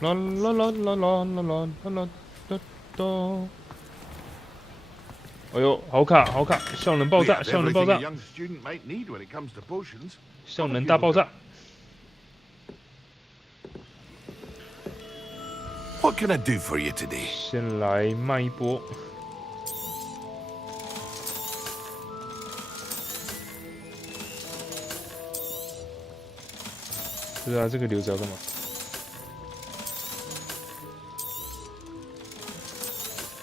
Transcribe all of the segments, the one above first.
啦啦啦啦啦啦啦啦啦啦！哎呦，好卡，好卡！效能爆炸，效能爆炸，效能大爆炸！ What can I do for you today? 先来卖一波。不知道这个留着要干嘛？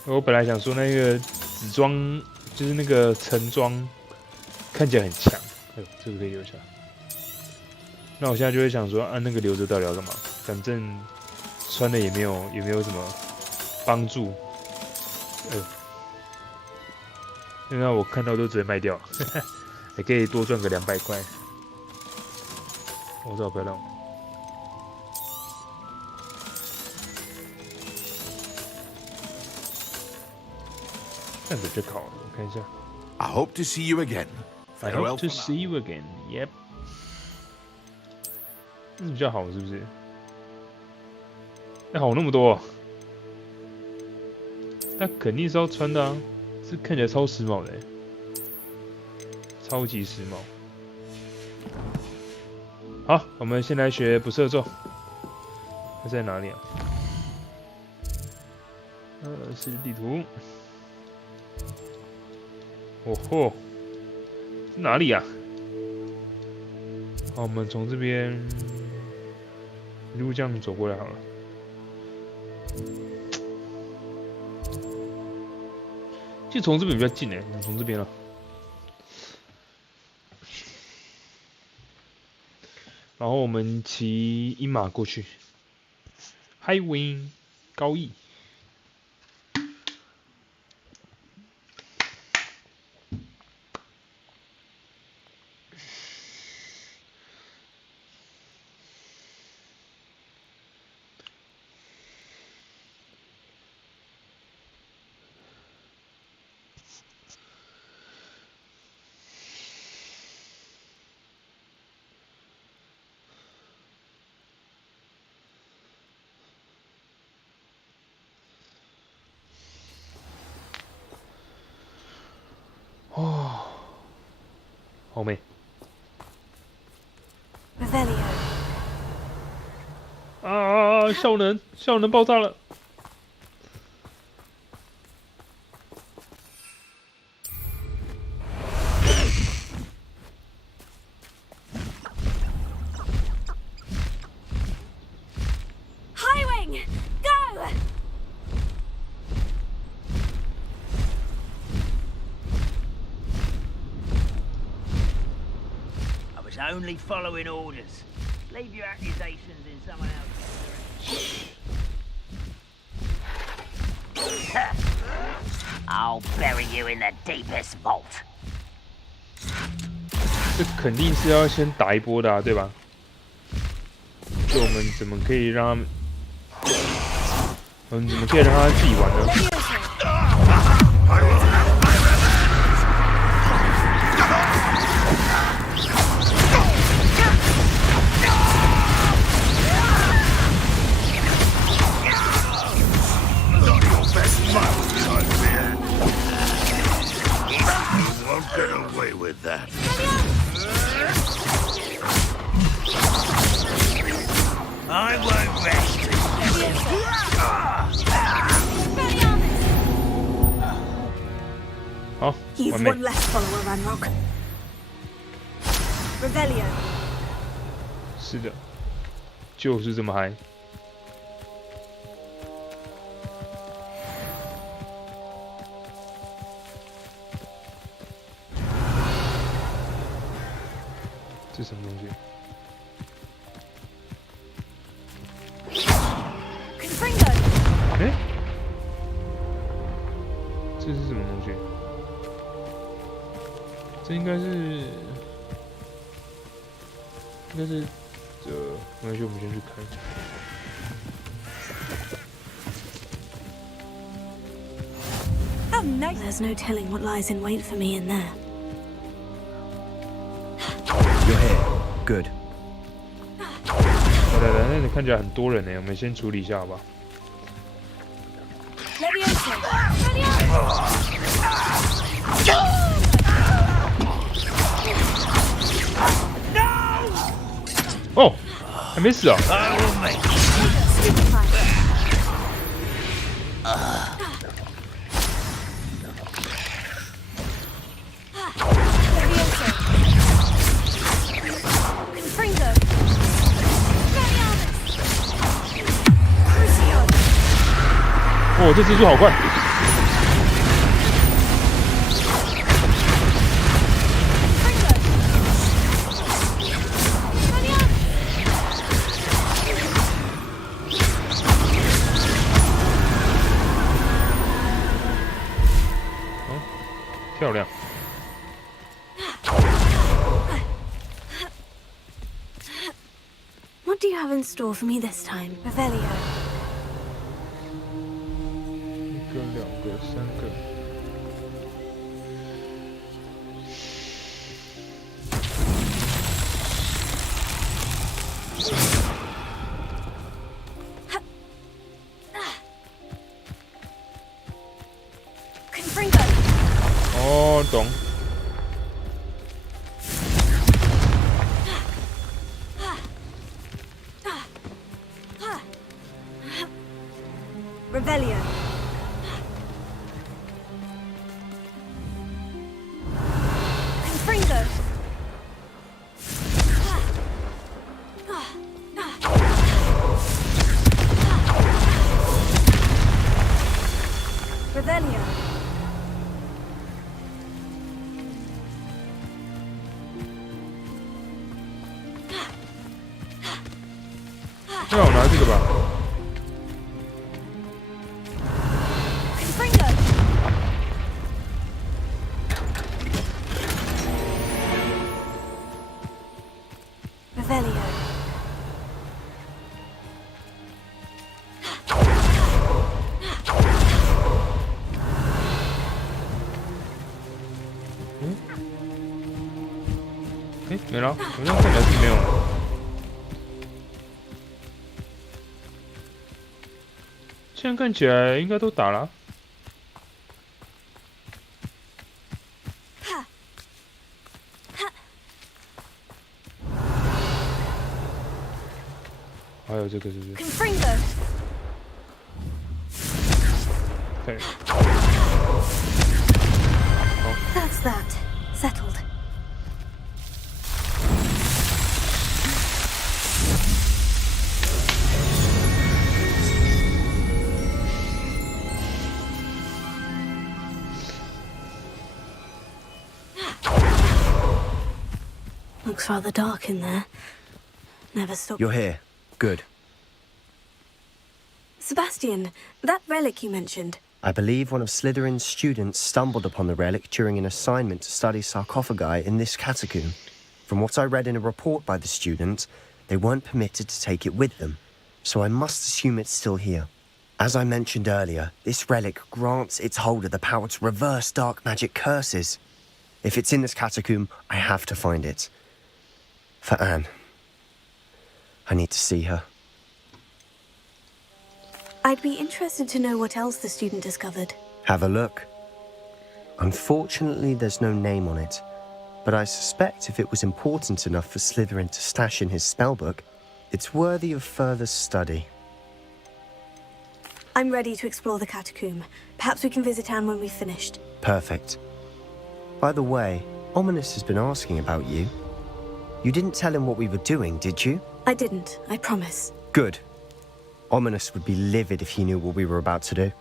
我本来想说那个紫装，就是那个橙装，看起来很强。哎呦，这个可以留下。那我现在就会想说，啊，那个留着到底要干嘛？反正。 穿的也没有什么帮助，那我看到都直接卖掉，还可以多赚个200块。我操，漂亮！看着就考了，我看一下。I hope to see you again. I hope to see you again. Yep. 这比较好，是不是？ 哎，好那么多、哦，那肯定是要穿的啊！这看起来超时髦的，超级时髦。好，我们先来学不赦咒。它在哪里啊？是地图。哦吼，哪里啊？好，我们从这边一路这样走过来好了。 就从这边比较近你从这边了。然后我们骑鹰马过去 ，High Wing 高翼。哦，好美。啊！效能爆炸了！Only following orders. Leave your accusations in someone else's direction. I'll bury you in the deepest vault. 这肯定是要先打一波的啊，对吧？就我们怎么可以让他们，怎么可以让他自己玩呢？ Get away with that. I won't rest. 好， You've 完美。 one less follower, Ranrock. Revelio. 是的，就是这么嗨。这什么东西？ 哎，这是什么东西？这应该是，没关系，我们先去看。 Oh no! There's no telling what lies in wait for me in there. You're here. Good. 来，那里看起来很多人呢，我们先处理一下好不好？ 哦，还没死啊！哦，这蜘蛛好快！漂亮。What do you have in store for me this time, Revelio? 1个、2个、3个。哦，懂。Revelio. Confringo. Revelio. 那我拿这个吧。 Revelio.哎，没了，好像看起来是没有。现在看起来应该都打了。还有这个是不是？ Confringo. 对。 That's that. Settled. Looks rather dark in there. Never stopped. You're here. Good. Sebastian, that relic you mentioned. I believe one of Slytherin's students stumbled upon the relic during an assignment to study sarcophagi in this catacomb. From what I read in a report by the student, they weren't permitted to take it with them, so I must assume it's still here. As I mentioned earlier, this relic grants its holder the power to reverse dark magic curses. If it's in this catacomb, I have to find it. For Anne. I need to see her. I'd be interested to know what else the student discovered. Have a look. Unfortunately, there's no name on it, but I suspect if it was important enough for Slytherin to stash in his spellbook, it's worthy of further study. I'm ready to explore the catacomb. Perhaps we can visit Anne when we've finished. Perfect. By the way, Ominous has been asking about you. You didn't tell him what we were doing, did you? I didn't, I promise. Good. Ominous would be livid if he knew what we were about to do.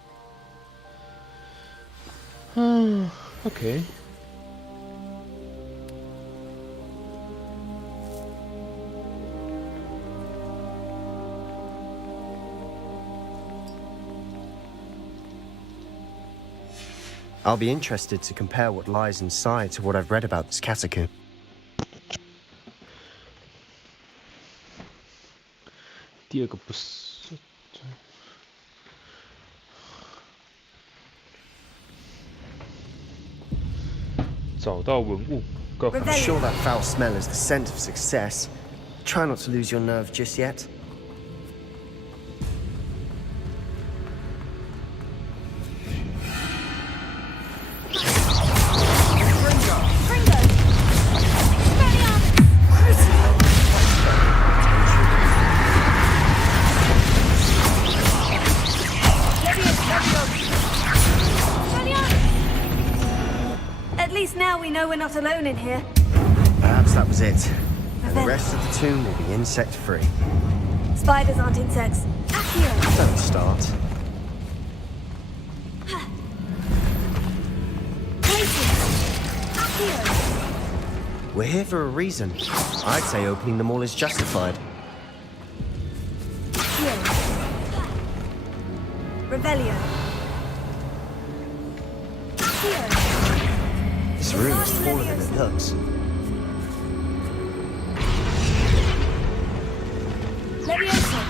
OK。I'll be interested to compare what lies inside to what I've read about this catacomb. 第二个不是。找到文物 ，Go。 I'm sure that foul smell is the scent of success. Try not to lose your nerve just yet. know we're not alone in here. Perhaps that was it. And the rest of the tomb will be insect-free. Spiders aren't insects. Accio! Don't start. We're here for a reason. I'd say opening them all is justified. Revelio. This room is smaller than it looks. Leviosa.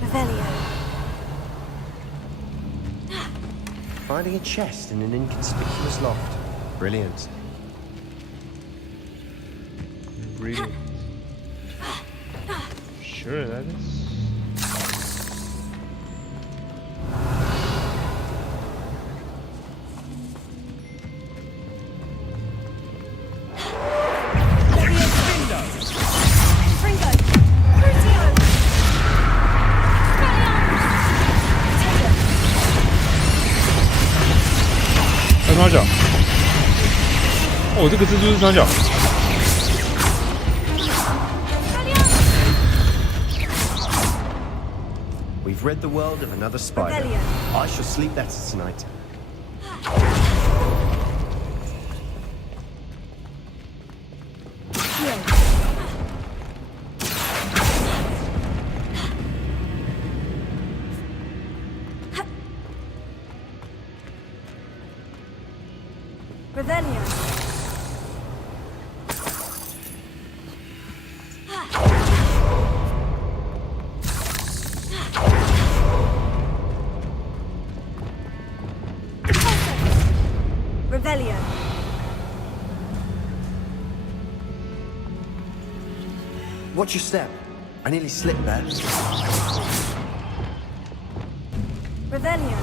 Revelio. Finding a chest in an inconspicuous loft. Brilliant. Brilliant. Sure, that is.双脚，哦，这个蜘蛛是双脚。We've rid the world of another spider. Revelio. I shall sleep better tonight. Revelio. Revelio. Watch your step. I nearly slipped there. Revelio.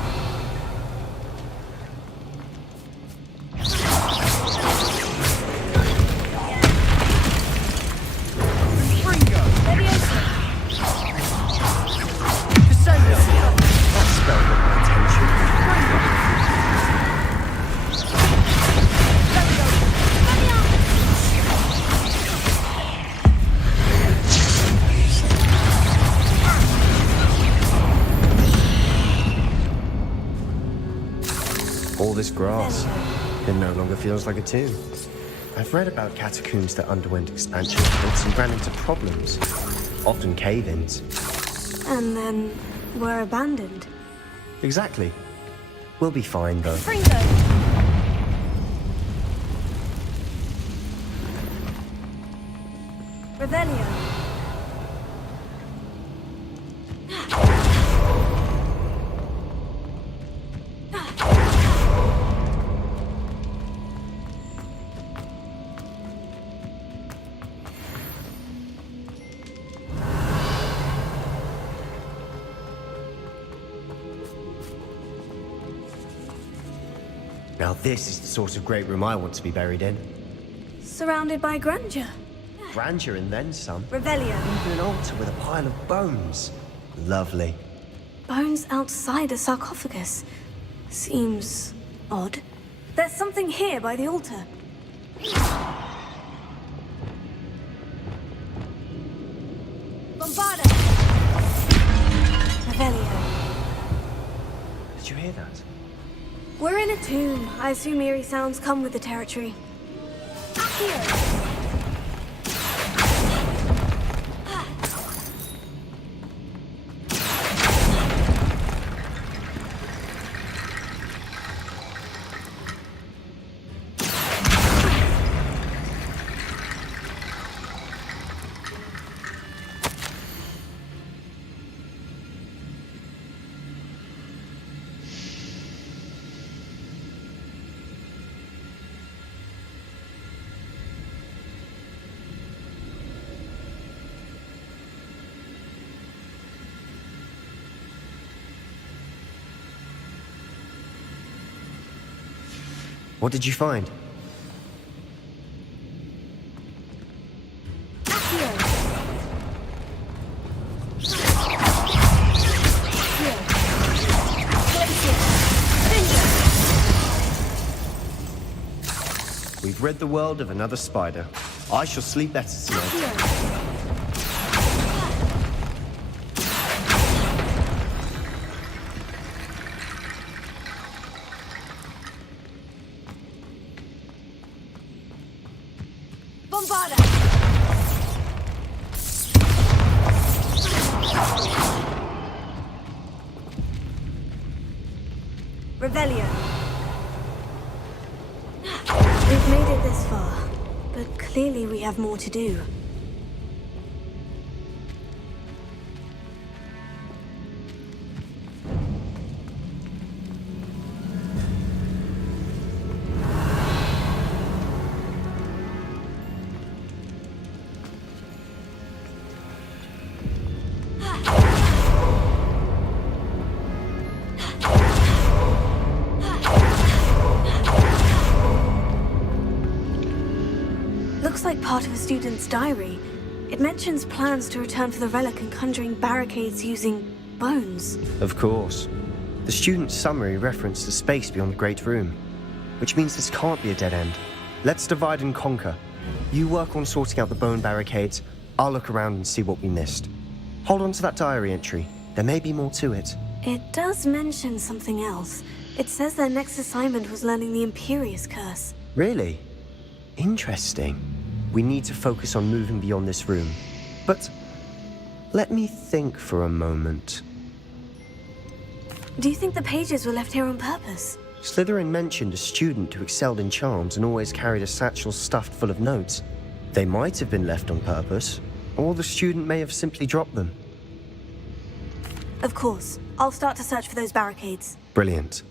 That spell got my attention. All this grass, it no longer feels like a tomb. I've read about catacombs that underwent expansion and ran into problems, often cave-ins. And then were abandoned. Exactly. We'll be fine, though. Fringo. Revelio. Now this is the sort of great room I want to be buried in. Surrounded by grandeur. Grandeur and then some. Revelio. Even an altar with a pile of bones. Lovely. Bones outside a sarcophagus. Seems odd. There's something here by the altar. Bombarda! Revelio. Did you hear that? We're in a tomb. I assume eerie sounds come with the territory. Accio! What did you find? rid the world of another spider. I shall sleep better tonight. Bombarda! Revelio. We've made it this far, but clearly we have more to do. Looks like part of a student's diary. It mentions plans to return for the relic and conjuring barricades using bones. Of course. The student's summary referenced the space beyond the Great Room, which means this can't be a dead end. Let's divide and conquer. You work on sorting out the bone barricades, I'll look around and see what we missed. Hold on to that diary entry. There may be more to it. It does mention something else. It says their next assignment was learning the Imperious Curse. Really? Interesting. We need to focus on moving beyond this room. But let me think for a moment. Do you think the pages were left here on purpose? Slytherin mentioned a student who excelled in charms and always carried a satchel stuffed full of notes. They might have been left on purpose, or the student may have simply dropped them. Of course. I'll start to search for those barricades. Brilliant.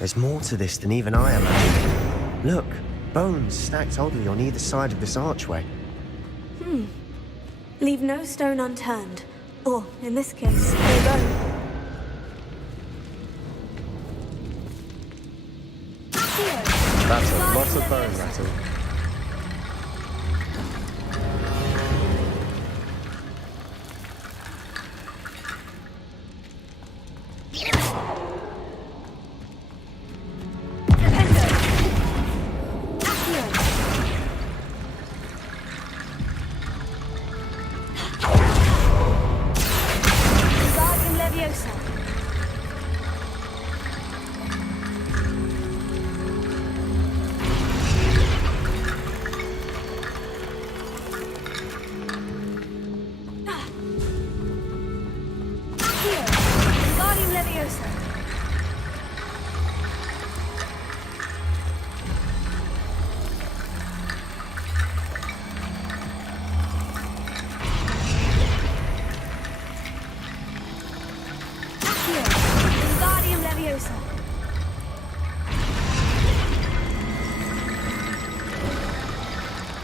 There's more to this than even I imagined. Look, bones stacked oddly on either side of this archway. Leave no stone unturned. Or, in this case, no bone. That's a lot of bone rattle.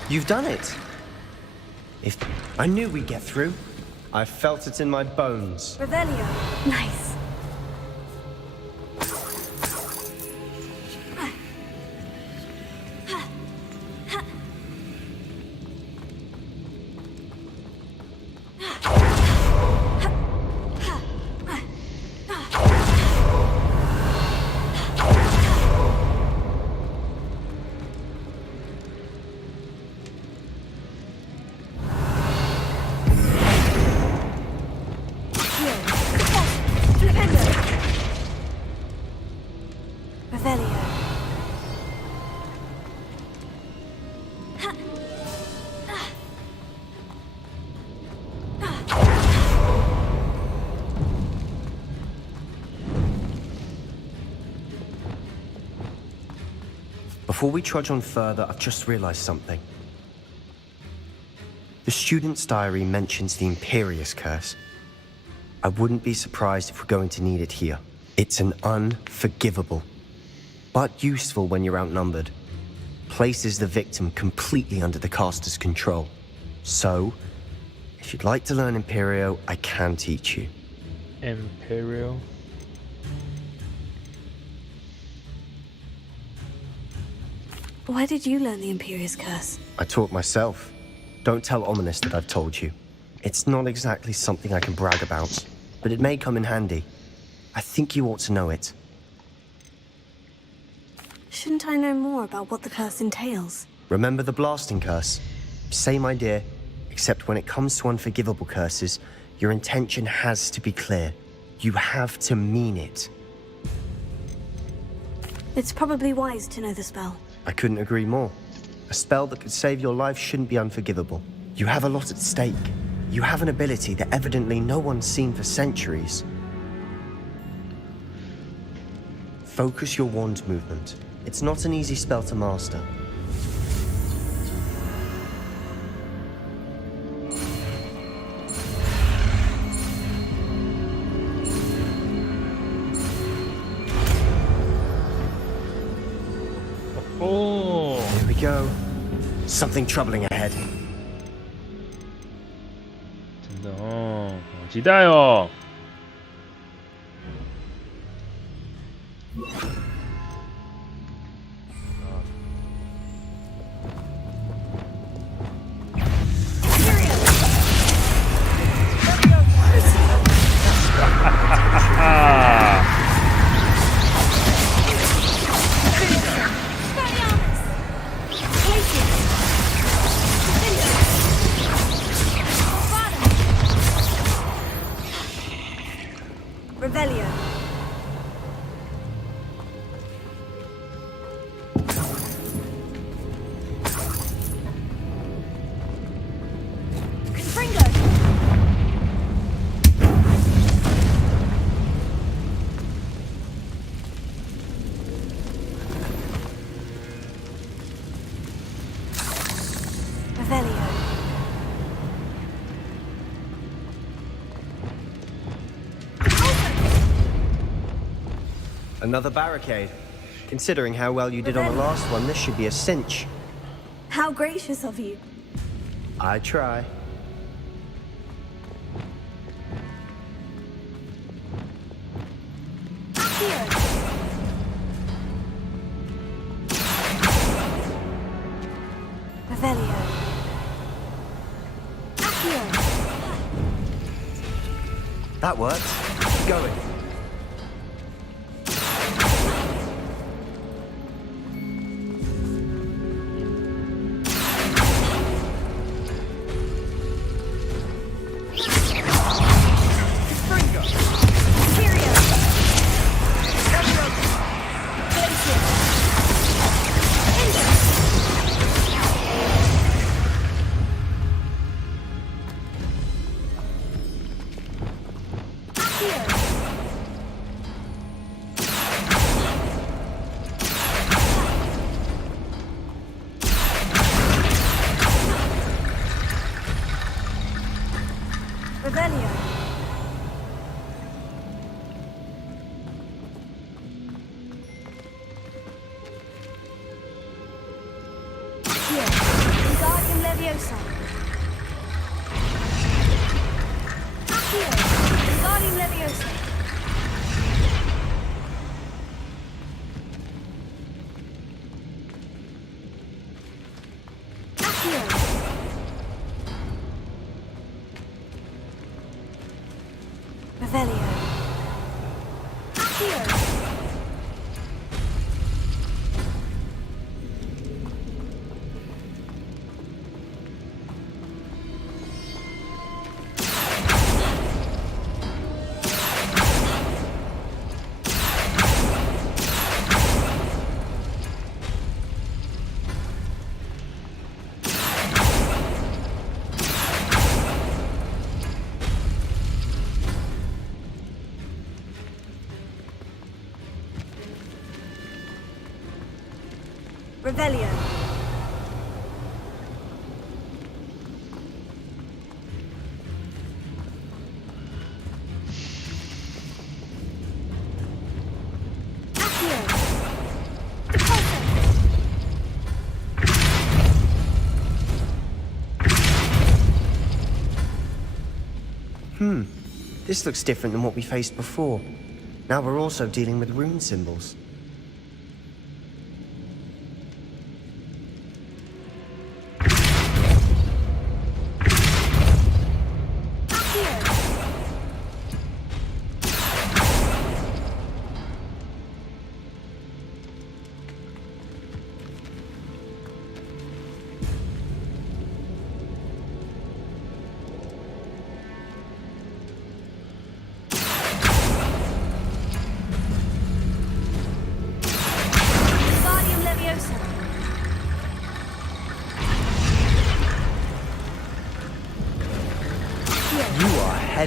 You've done it! If I knew we'd get through. I felt it in my bones. Revelio. Nice. Before we trudge on further, I've just realized something. The student's diary mentions the Imperious Curse. I wouldn't be surprised if we're going to need it here. It's an unforgivable, but useful when you're outnumbered. Places the victim completely under the caster's control. So, if you'd like to learn Imperio, I can teach you. Imperial. Where did you learn the Imperious Curse? I taught myself. Don't tell Ominous that I've told you. It's not exactly something I can brag about, but it may come in handy. I think you ought to know it. shouldn't I know more about what the curse entails? Remember the blasting curse? Same idea, except when it comes to unforgivable curses, your intention has to be clear. You have to mean it. It's probably wise to know the spell. I couldn't agree more. A spell that could save your life shouldn't be unforgivable. You have a lot at stake. You have an ability that evidently no one's seen for centuries. Focus your wand movement. It's not an easy spell to master. Oh. Here we go. Something troubling ahead. 真的哦，好期待哦。Revelio. Confringo. Revelio. Another barricade. Considering how well you did on the last one, this should be a cinch. How gracious of you. I try. Here. Revelio. Here. That worked. Keep going. Revelio. Here. Wingardium Leviosa. Here. Wingardium Leviosa. Here. Revelio. Here. Revelio. Accio. This looks different than what we faced before. Now we're also dealing with rune symbols.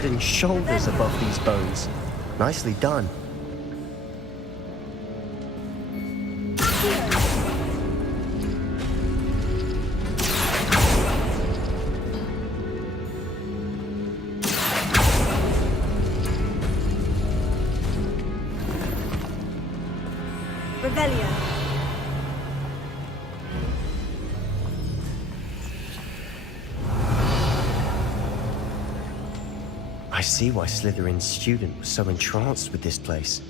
head and shoulders above these bones. Nicely done. Revelio. I see why Slytherin's student was so entranced with this place.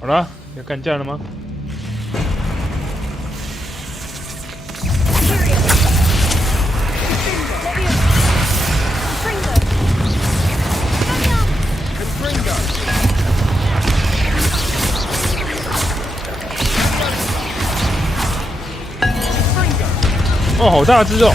好了，要干架了吗？ 哦，好大只哦！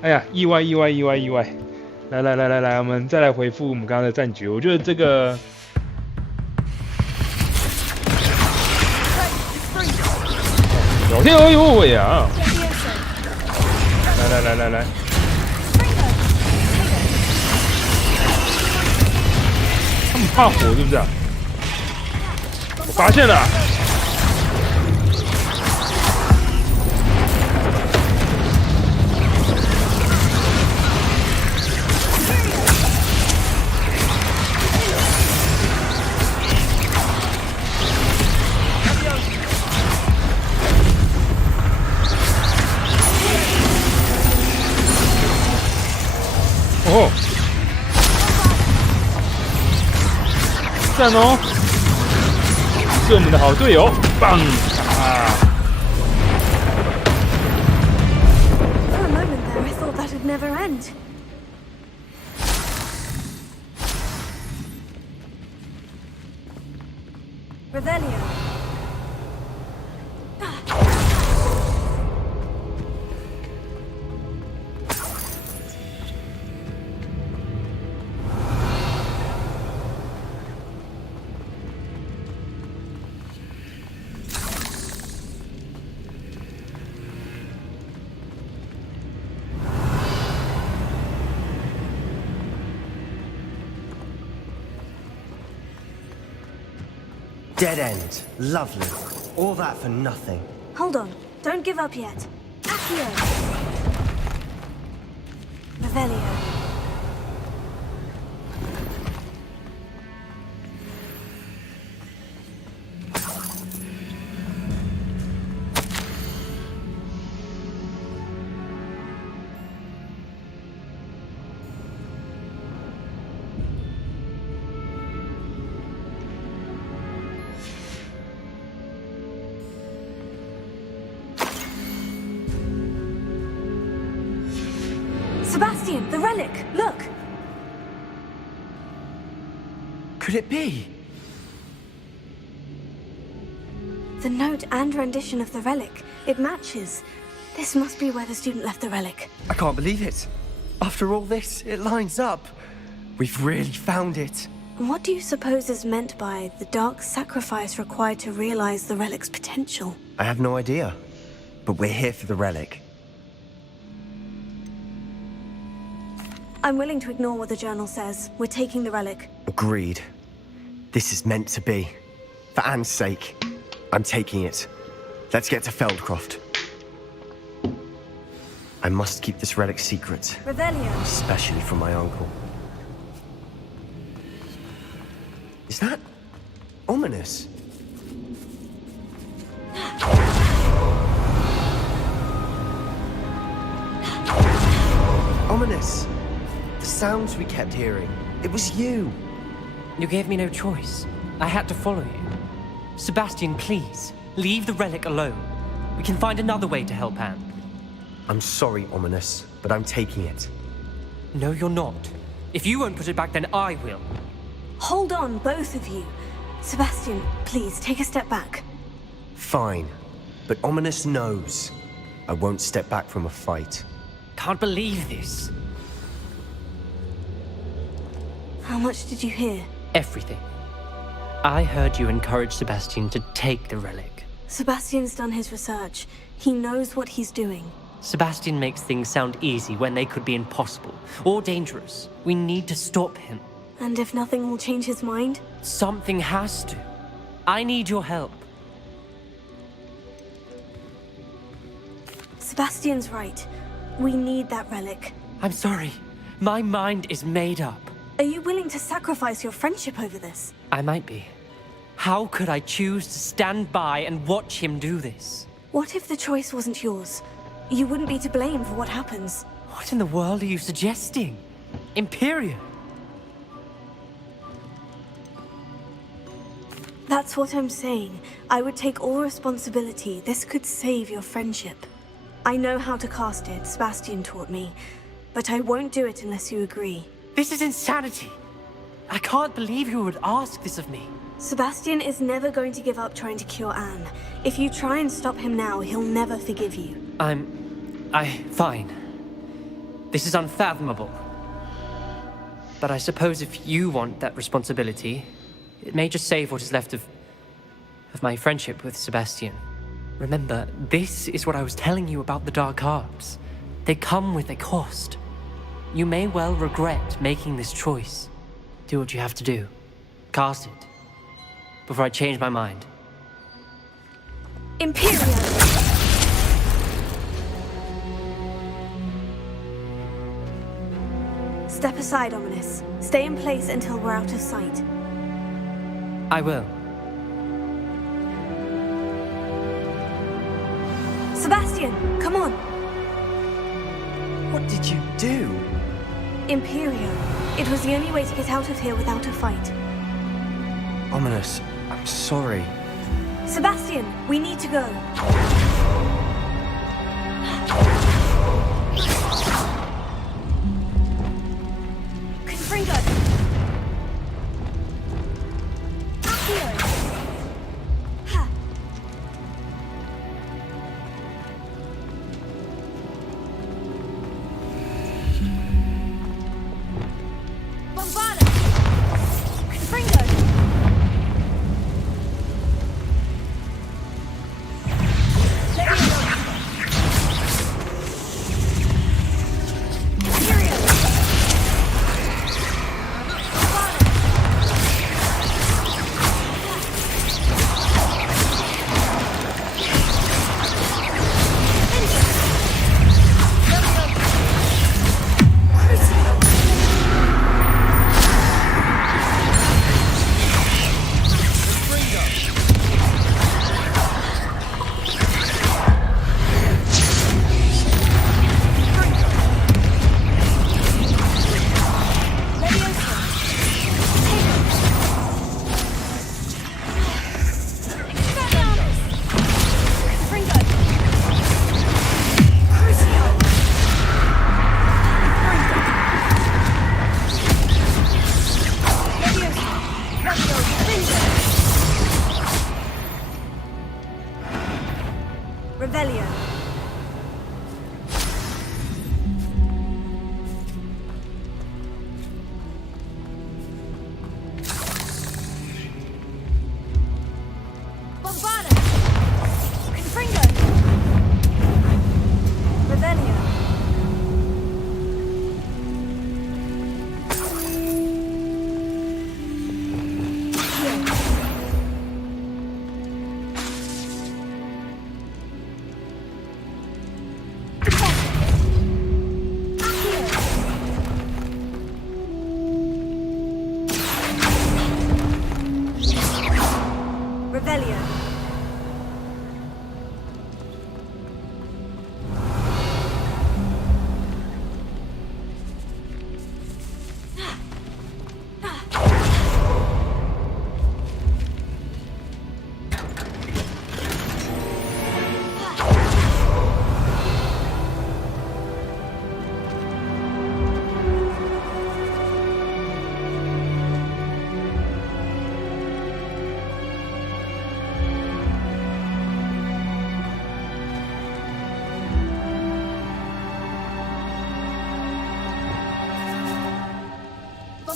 哎呀，意外！来，我们再来回复我们刚刚的战局。我觉得这个，老天鹅有尾啊！来，他们怕火是不是啊？我发现了。哦，赞哦！是我们的好队友，棒啊！ never end. Revelio. Dead end. Lovely. All that for nothing. Hold on. Don't give up yet. Accio. Revelio. Sebastian, the relic! Look! Could it be? The note and rendition of the relic. It matches. This must be where the student left the relic. I can't believe it. After all this, it lines up. We've really found it. What do you suppose is meant by the dark sacrifice required to realize the relic's potential? I have no idea. But we're here for the relic. I'm willing to ignore what the journal says. We're taking the relic. Agreed. This is meant to be. For Anne's sake, I'm taking it. Let's get to Feldcroft. I must keep this relic secret, Revelio. especially from my uncle. Is that ominous? Ominous! The sounds we kept hearing. It was you! You gave me no choice. I had to follow you. Sebastian, please, leave the relic alone. We can find another way to help Anne. I'm sorry, Ominous, but I'm taking it. No, you're not. If you won't put it back, then I will. Hold on, both of you. Sebastian, please, take a step back. Fine. But Ominous knows. I won't step back from a fight. Can't believe this. How much did you hear? Everything. I heard you encourage Sebastian to take the relic. Sebastian's done his research. He knows what he's doing. Sebastian makes things sound easy when they could be impossible or dangerous. We need to stop him. And if nothing will change his mind? Something has to. I need your help. Sebastian's right. We need that relic. I'm sorry. My mind is made up. Are you willing to sacrifice your friendship over this? I might be. How could I choose to stand by and watch him do this? What if the choice wasn't yours? You wouldn't be to blame for what happens. What in the world are you suggesting? Imperium? That's what I'm saying. I would take all responsibility. This could save your friendship. I know how to cast it, Sebastian taught me. But I won't do it unless you agree. This is insanity. I can't believe you would ask this of me. Sebastian is never going to give up trying to cure Anne. If you try and stop him now, he'll never forgive you. Fine. This is unfathomable. But I suppose if you want that responsibility, it may just save what is left of my friendship with Sebastian. Remember, this is what I was telling you about the dark arts. They come with a cost. You may well regret making this choice. Do what you have to do. Cast it. Before I change my mind. Imperium! Step aside, Ominous. Stay in place until we're out of sight. I will. Sebastian, come on! What did you do? Imperio. It was the only way to get out of here without a fight. Ominous, I'm sorry. Sebastian, we need to go.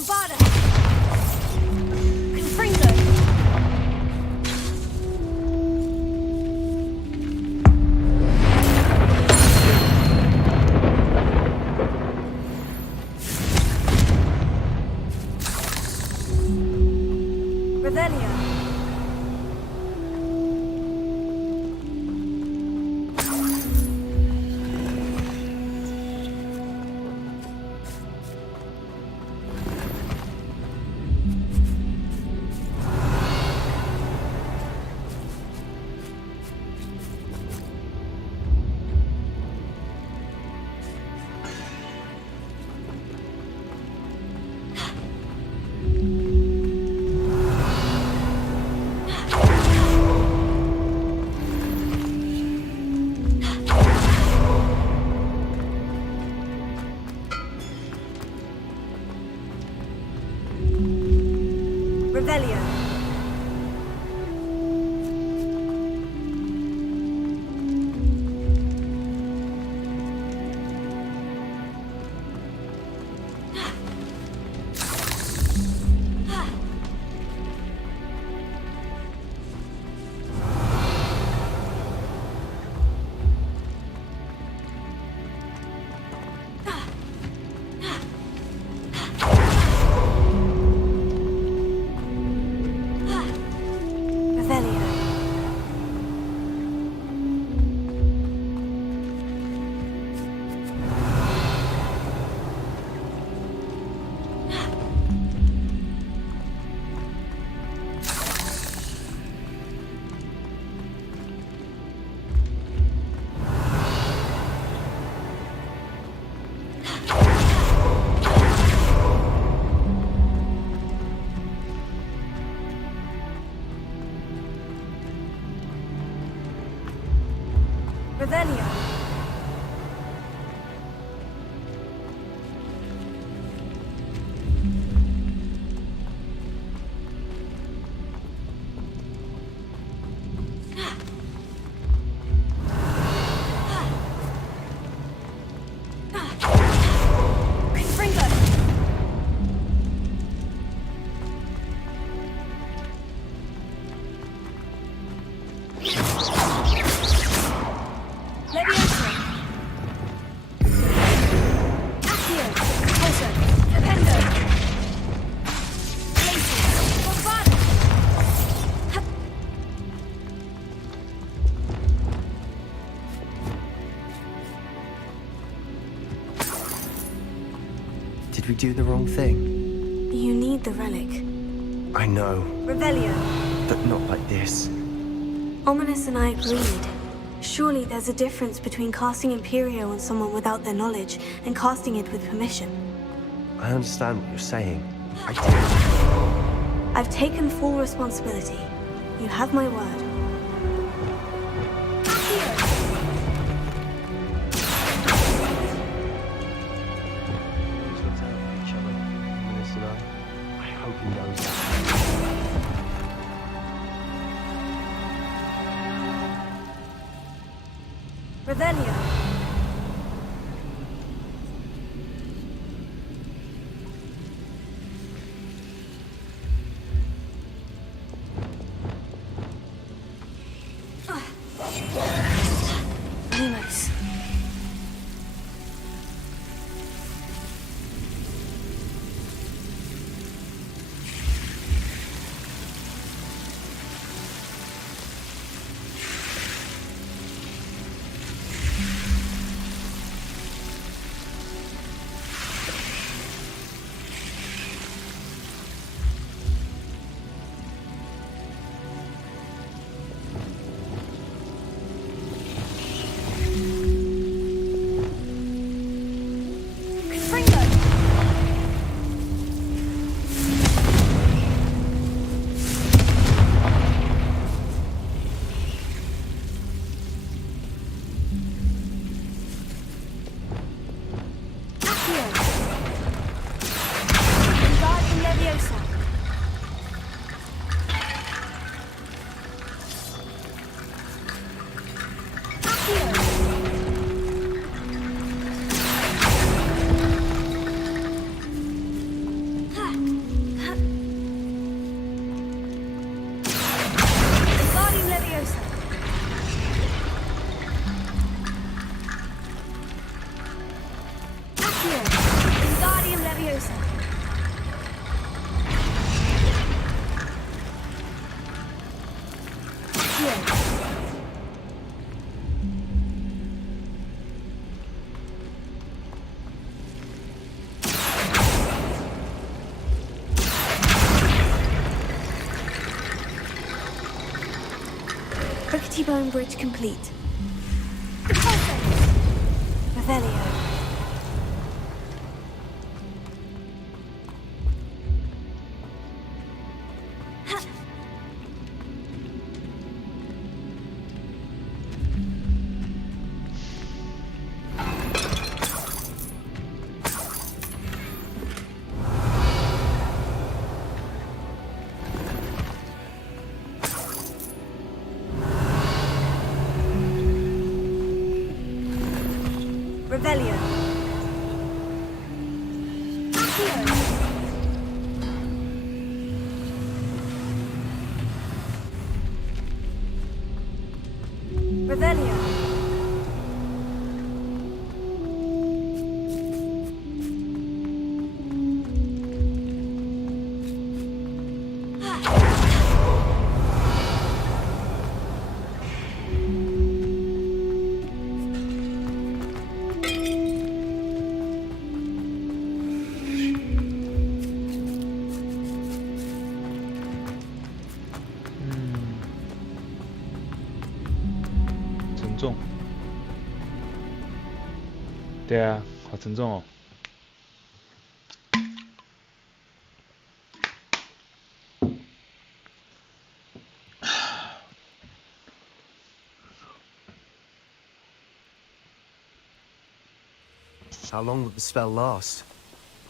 Bombarda! Confringo! Revelio. Revelio. Revelio. Revelio. Confringo. Levioso. Accio. Pulso. Dependo. Glacius. Bombarda. Hup. Did we do the wrong thing? You need the relic. I know, Revelio. but not like this. Ominous and I agreed. Surely there's a difference between casting Imperio on someone without their knowledge and casting it with permission. I understand what you're saying. I do. I've taken full responsibility. You have my word. I hope he knows that. Revelio. Lumos. Safety bone bridge complete. Revelio. Revelio. Revelio.对啊，好沉重哦。How long would the spell last?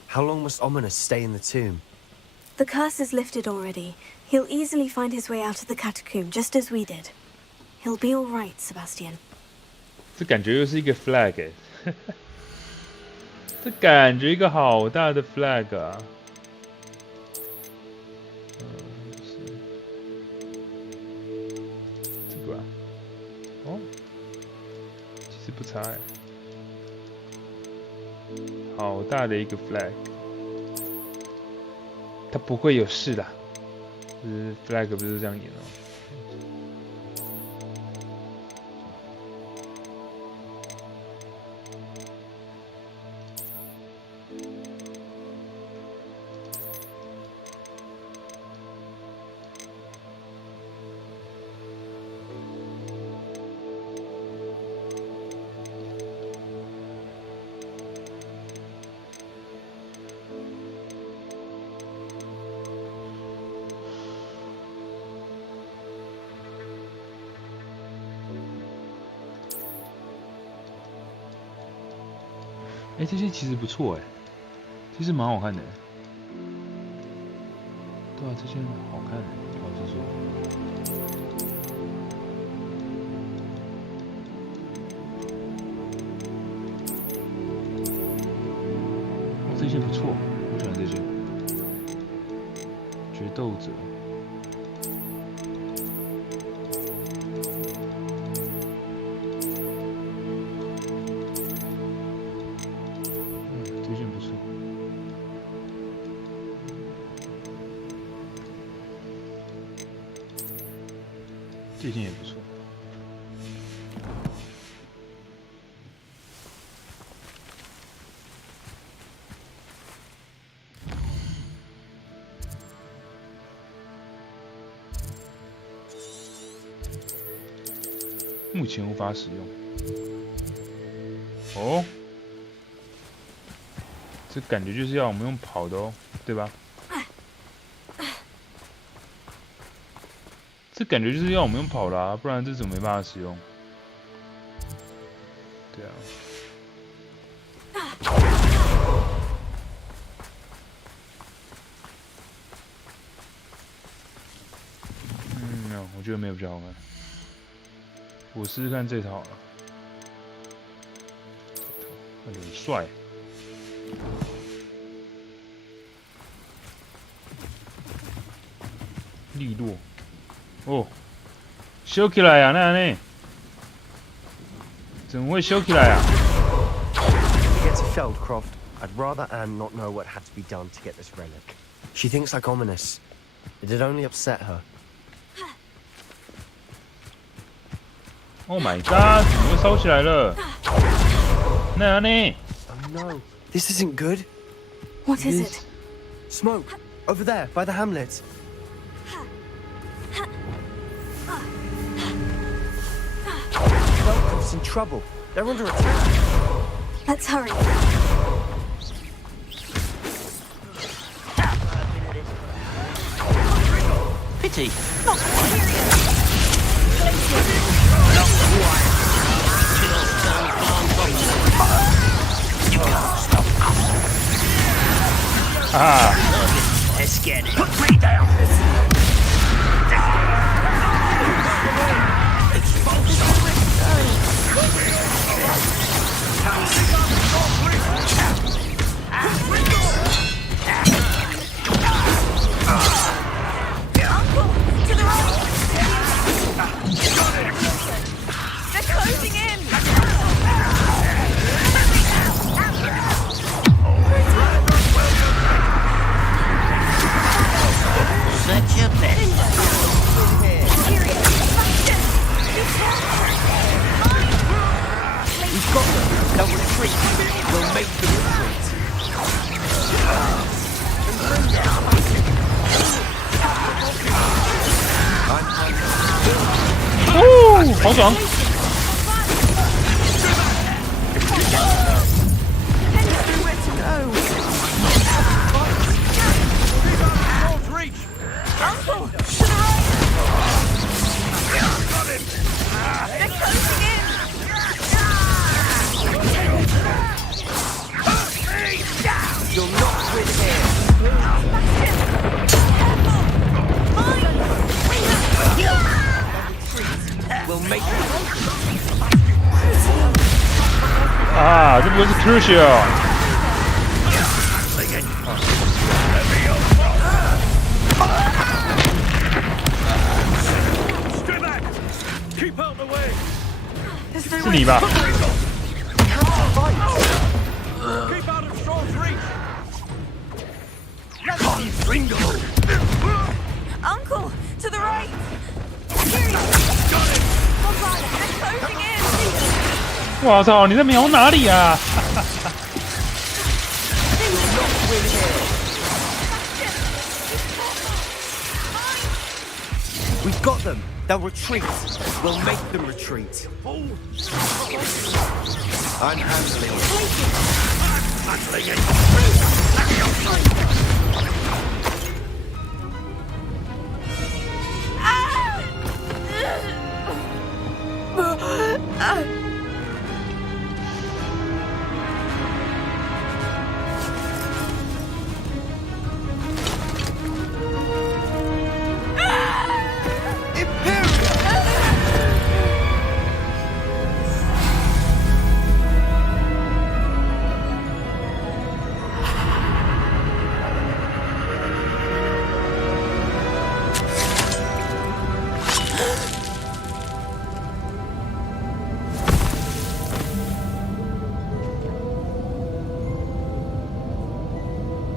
How long must Ominous stay in the tomb? The curse is lifted already. He'll easily find his way out of the catacomb, just as we did. He'll be all right, Sebastian. 这感觉又是一个 flag 哎，这感觉一个好大的 flag 啊！这个啊，哦，其实不差哎，好大的一个 flag， 他不会有事的，就是 flag 不是这样演哦。哎，这些其实不错哎，其实蛮好看的。对啊，这些好看，老实说。哦，这些不错，我喜欢这些。决斗者。这件也不错。目前无法使用。哦，这感觉就是要我们用跑的哦，对吧？这感觉就是要我们用跑的啊，不然这怎么没办法使用？对啊。没有，我觉得没有比较好看。我试试看这套好了，很帅。利落。哦，修起来啊，那呢？怎么会修起来啊 Forget to Sheldcroft. I'd rather Anne not know what had to be done to get this relic. She thinks like Ominous. It'd only upset her.？Oh my god！ 怎么会烧起来了？那呢 Oh no, this isn't good. What is it? Smoke over there by the hamlet. It's in trouble. They're under attack. Let's hurry. Pity. Ah, Let's get it. Put me down. They're closing in! Such a best. We've got them. They'll retreat. We'll make them retreat. Woo, 好爽！ Uncle! To the right! They're closing in! You'll not win here. We'll make them. Ah, 这不是 crucial。 是你吧？ Uncle! To the right! Here! They're closing in! 我操，你在瞄哪里啊？ We've got them. They'll retreat. We'll make them retreat. I'm handling it.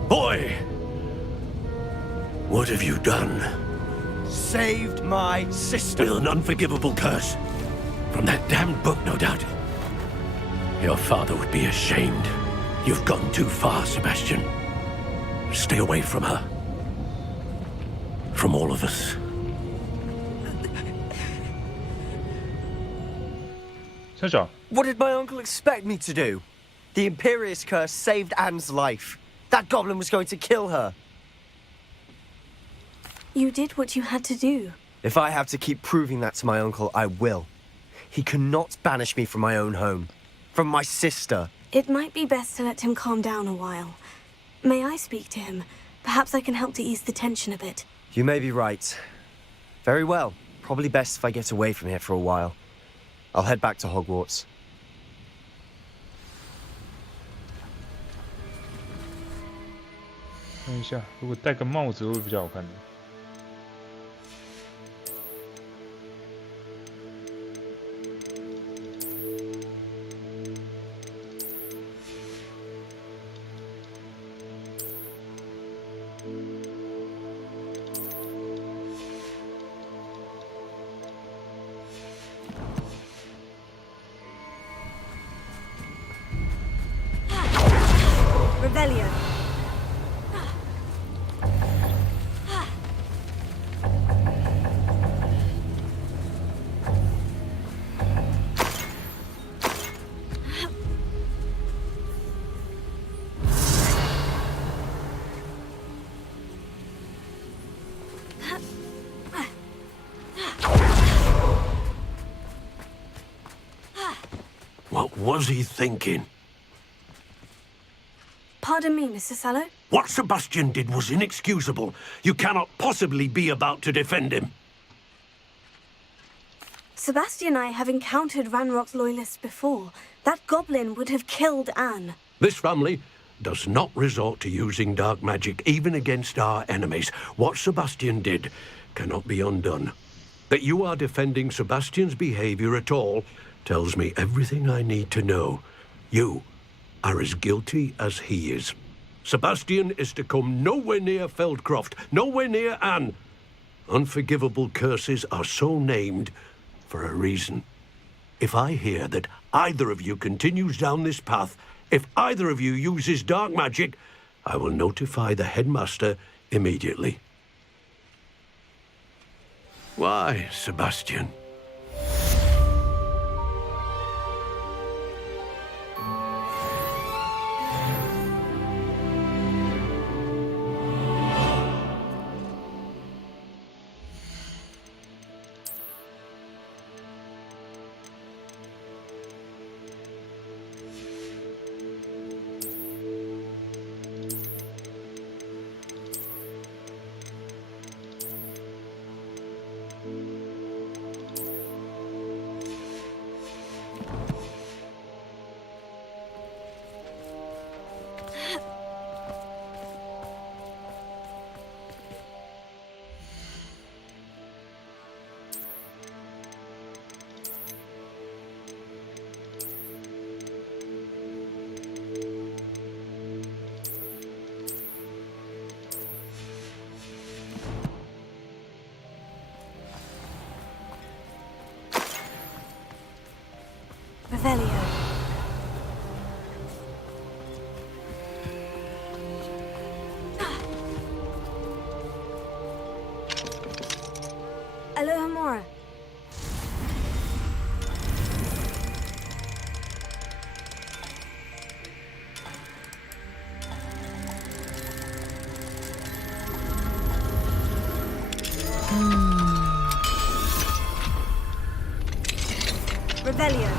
Boy! What have you done? Saved my sister. With an unforgivable curse. From that damned book, no doubt. Your father would be ashamed. You've gone too far, Sebastian. Stay away from her. From all of us. 小小， What did my uncle expect me to do? The Imperious curse saved Anne's life. That goblin was going to kill her. You did what you had to do. If I have to keep proving that to my uncle, I will. He cannot banish me from my own home. From my sister. It might be best to let him calm down a while. May I speak to him? Perhaps I can help to ease the tension a bit. You may be right. Very well. Probably best if I get away from here for a while. I'll head back to Hogwarts. 看一下，如果戴个帽子会不会比较好看呢？Revelio. was he thinking? Pardon me, Mr. Sallow? What Sebastian did was inexcusable. You cannot possibly be about to defend him. Sebastian and I have encountered Ranrock's loyalists before. That goblin would have killed Anne. This family does not resort to using dark magic even against our enemies. What Sebastian did cannot be undone. That you are defending Sebastian's behavior at all tells me everything I need to know. You are as guilty as he is. Sebastian is to come nowhere near Feldcroft, nowhere near Anne. Unforgivable curses are so named for a reason. If I hear that either of you continues down this path, if either of you uses dark magic, I will notify the headmaster immediately. Why, Sebastian? Revelio. Alohomora. Revelio.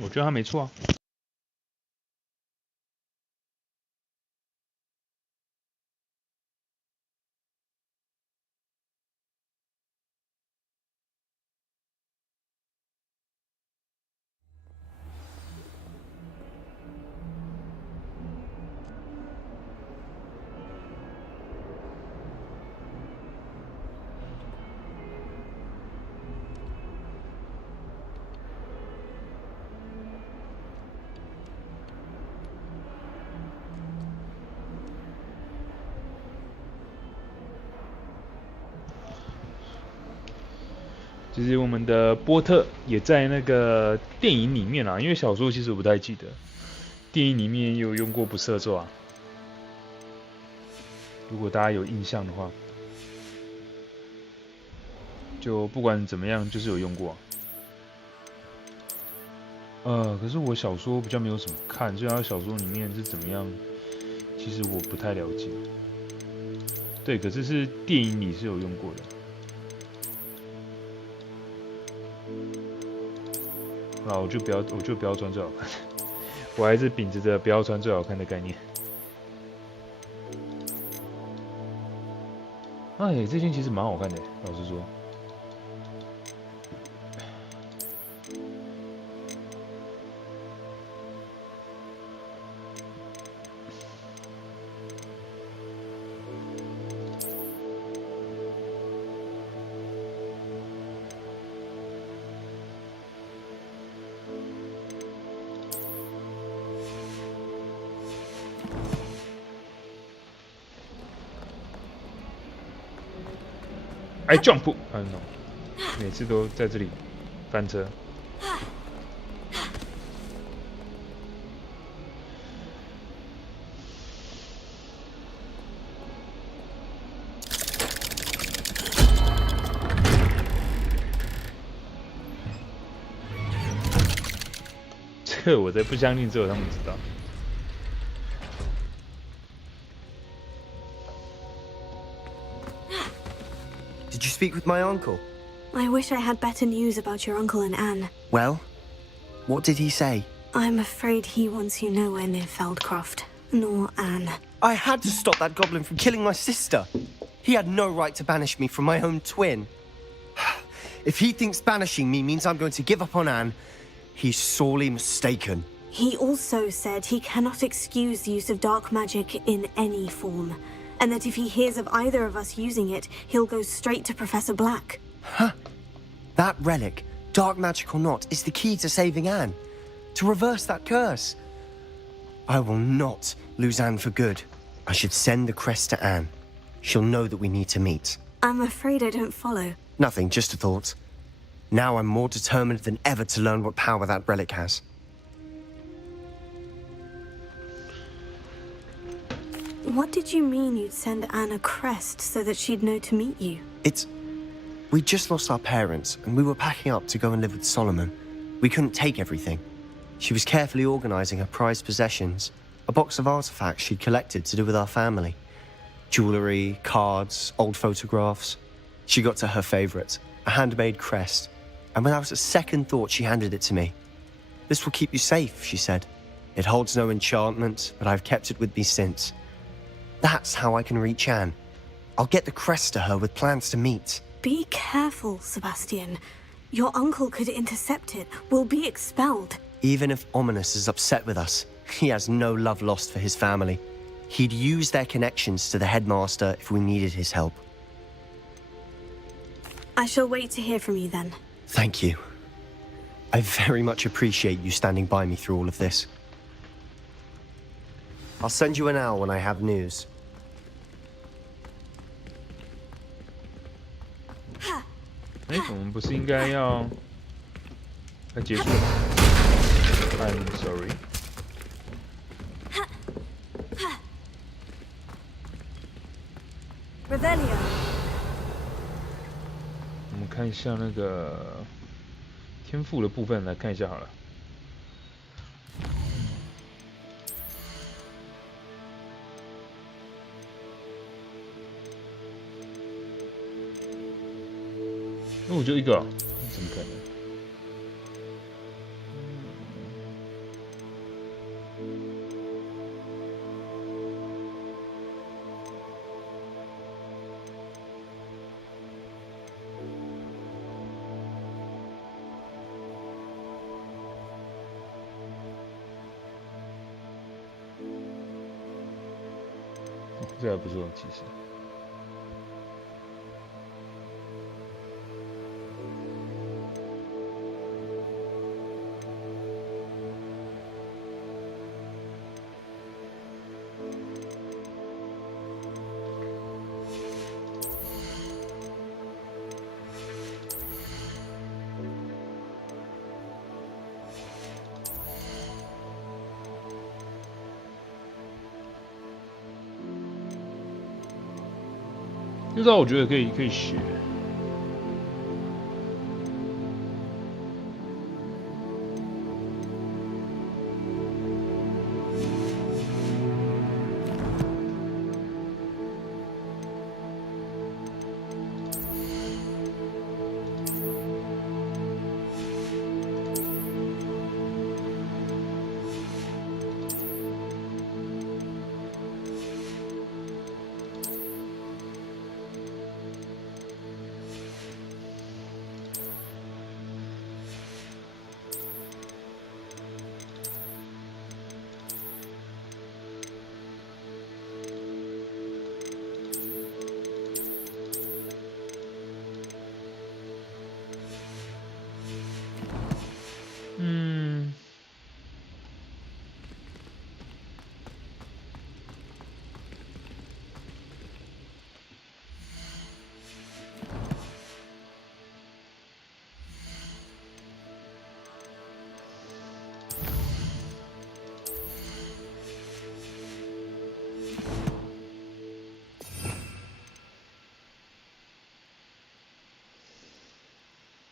我觉得他没错啊。其实我们的波特也在那个电影里面啊，因为小说其实我不太记得，电影里面也有用过不赦咒啊。如果大家有印象的话，就不管怎么样，就是有用过。可是我小说比较没有什么看，所以它小说里面是怎么样，其实我不太了解。对，可是电影里是有用过的。好，我就不要穿最好看，我还是秉持着不要穿最好看的概念。哎，这件其实蛮好看的，老实说。I jump， no， 每次都在这里翻车。这个我才不相信，只有他们知道。Did you speak with my uncle? I wish I had better news about your uncle and Anne. Well, what did he say? I'm afraid he wants you nowhere near Feldcroft, nor Anne. I had to stop that goblin from killing my sister. He had no right to banish me from my own twin. If he thinks banishing me means I'm going to give up on Anne, he's sorely mistaken. He also said he cannot excuse the use of dark magic in any form, and that if he hears of either of us using it, he'll go straight to Professor Black. Huh? That relic, dark magic or not, is the key to saving Anne. To reverse that curse. I will not lose Anne for good. I should send the crest to Anne. She'll know that we need to meet. I'm afraid I don't follow. Nothing, just a thought. Now I'm more determined than ever to learn what power that relic has. What did you mean you'd send Anne a crest so that she'd know to meet you? We just lost our parents, and we were packing up to go and live with Solomon. We couldn't take everything. She was carefully organizing her prized possessions, a box of artifacts she'd collected to do with our family. Jewelry, cards, old photographs. She got to her favorite, a handmade crest, and without a second thought she handed it to me. This will keep you safe, she said. It holds no enchantment, but I've kept it with me since. That's how I can reach Anne. I'll get the crest to her with plans to meet. Be careful, Sebastian. Your uncle could intercept it. We'll be expelled. Even if Ominous is upset with us, he has no love lost for his family. He'd use their connections to the headmaster if we needed his help. I shall wait to hear from you then. Thank you. I very much appreciate you standing by me through all of this. I'll send you an owl when I have news. 哎，我们不是应该要结束了吗 ？I'm sorry。Revelio. 我们看一下那个天赋的部分，来看一下好了。那我就一个了，怎么可能？这还不错，其实。这招我觉得可以学，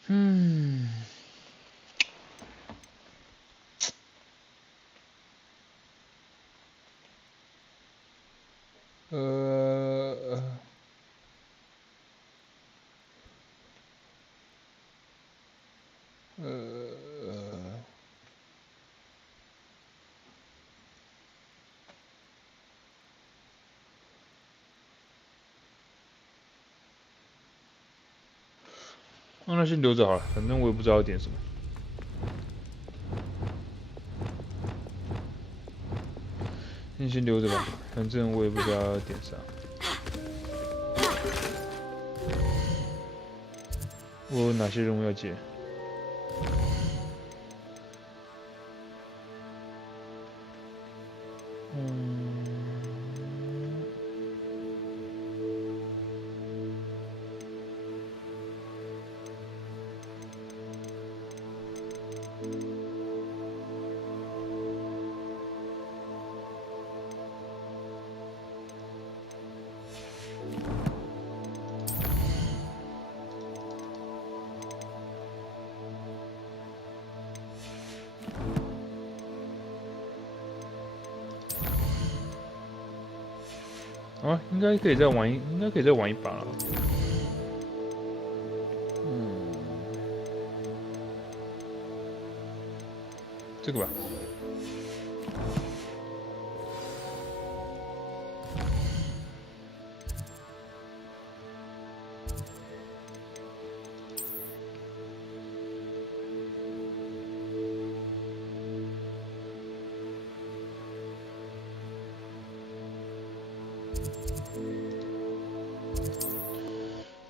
嗯。那先留着好了，反正我也不知道要点什么。先留着吧，反正我也不知道要点啥。我有哪些任务要接？啊，应该可以再玩一把了。这个吧。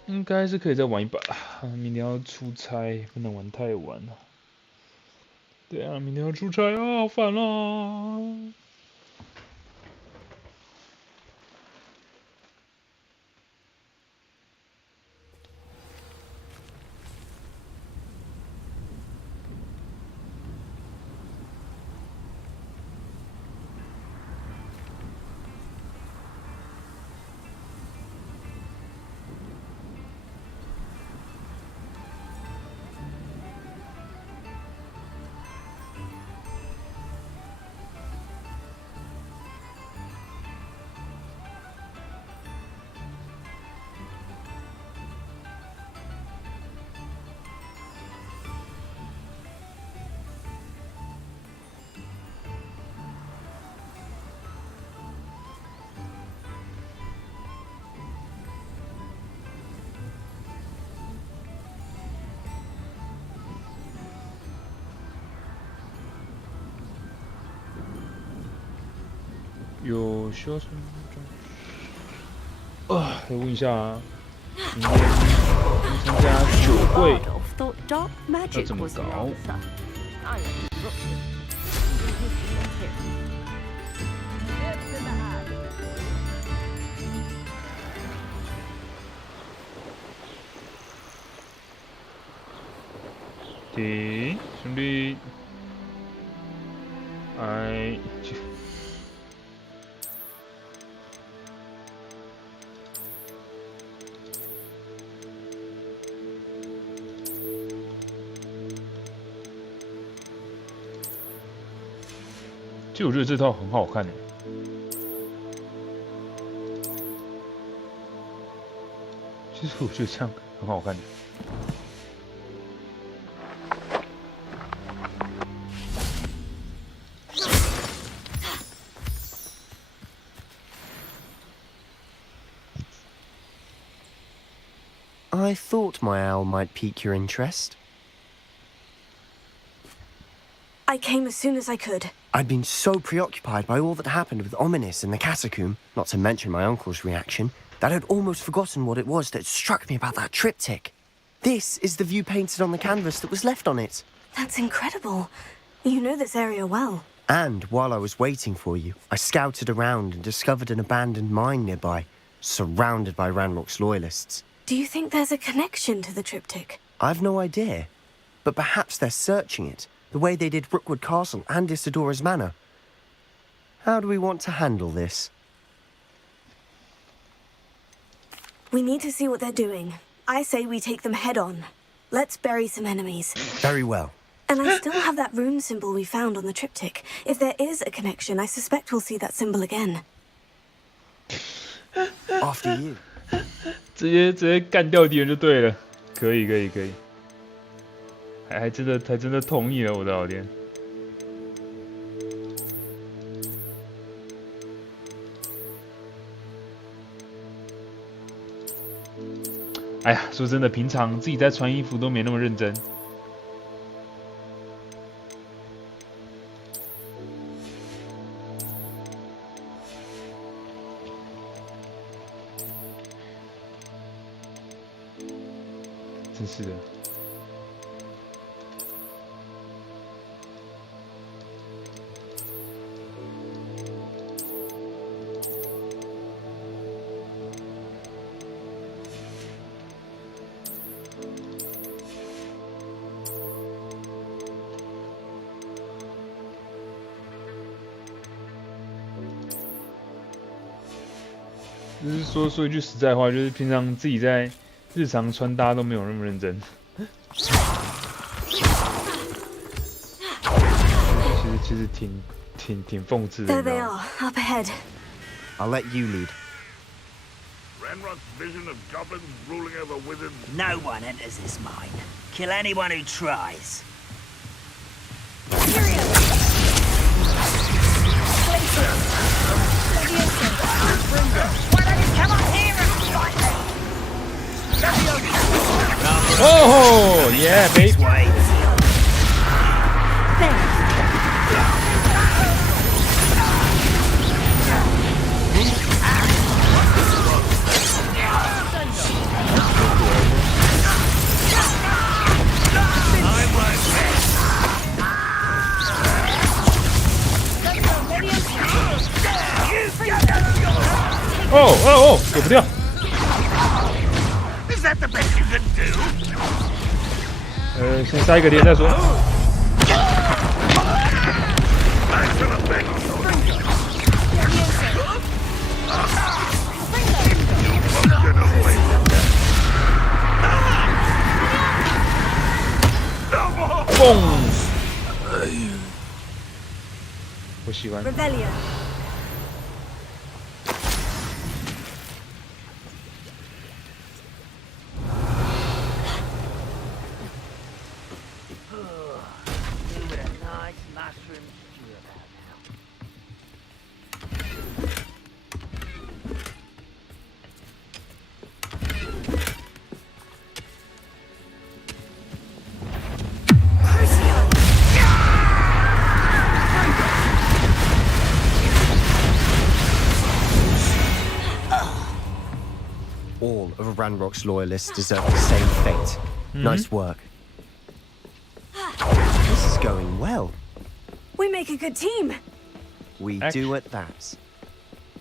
应该是可以再玩一把啦。明天要出差，不能玩太晚了。对啊，明天要出差啊，好烦啊！有需要什么？来问一下啊，明天参加酒会要怎么搞？停，兄弟，哎。其实我觉得这套很好看的，其实我觉得这样很好看的。I thought my owl might pique your interest. I came as soon as I could. I'd been so preoccupied by all that happened with Ominis in the catacomb, not to mention my uncle's reaction, that I'd almost forgotten what it was that struck me about that triptych. This is the view painted on the canvas that was left on it. That's incredible. You know this area well. And while I was waiting for you, I scouted around and discovered an abandoned mine nearby, surrounded by Ranrock's loyalists. Do you think there's a connection to the triptych? I've no idea, but perhaps they're searching it, the way they did Rookwood Castle and Isidora's Manor. How do we want to handle this? We need to see what they're doing. I say we take them head on. Let's bury some enemies. Very well. And I still have that rune symbol we found on the triptych. If there is a connection, I suspect we'll see that symbol again. After you. 直接干掉敌人就对了，可以，还真的同意了，我的老天！哎呀，说真的，平常自己在穿衣服都没那么认真。真是的。就是说一句实在话，就是平常自己在日常穿搭都没有那么认真。其实挺讽刺的。 There they are, up ahead. I'll let you lead. Ranrock's vision of goblins ruling over wizards. No one enters this mine. Kill anyone who tries. Why don't you come up here and fight me? Oh yeah, baby. Oh， 躲不掉。Is that the best you can do? 先杀一个连再说。嘣！我喜欢。 Revelio. With a nice mushroom stew about now. All of Ranrock's loyalists deserve the same fate. Nice work. This is going well. We make a good team. We do at that.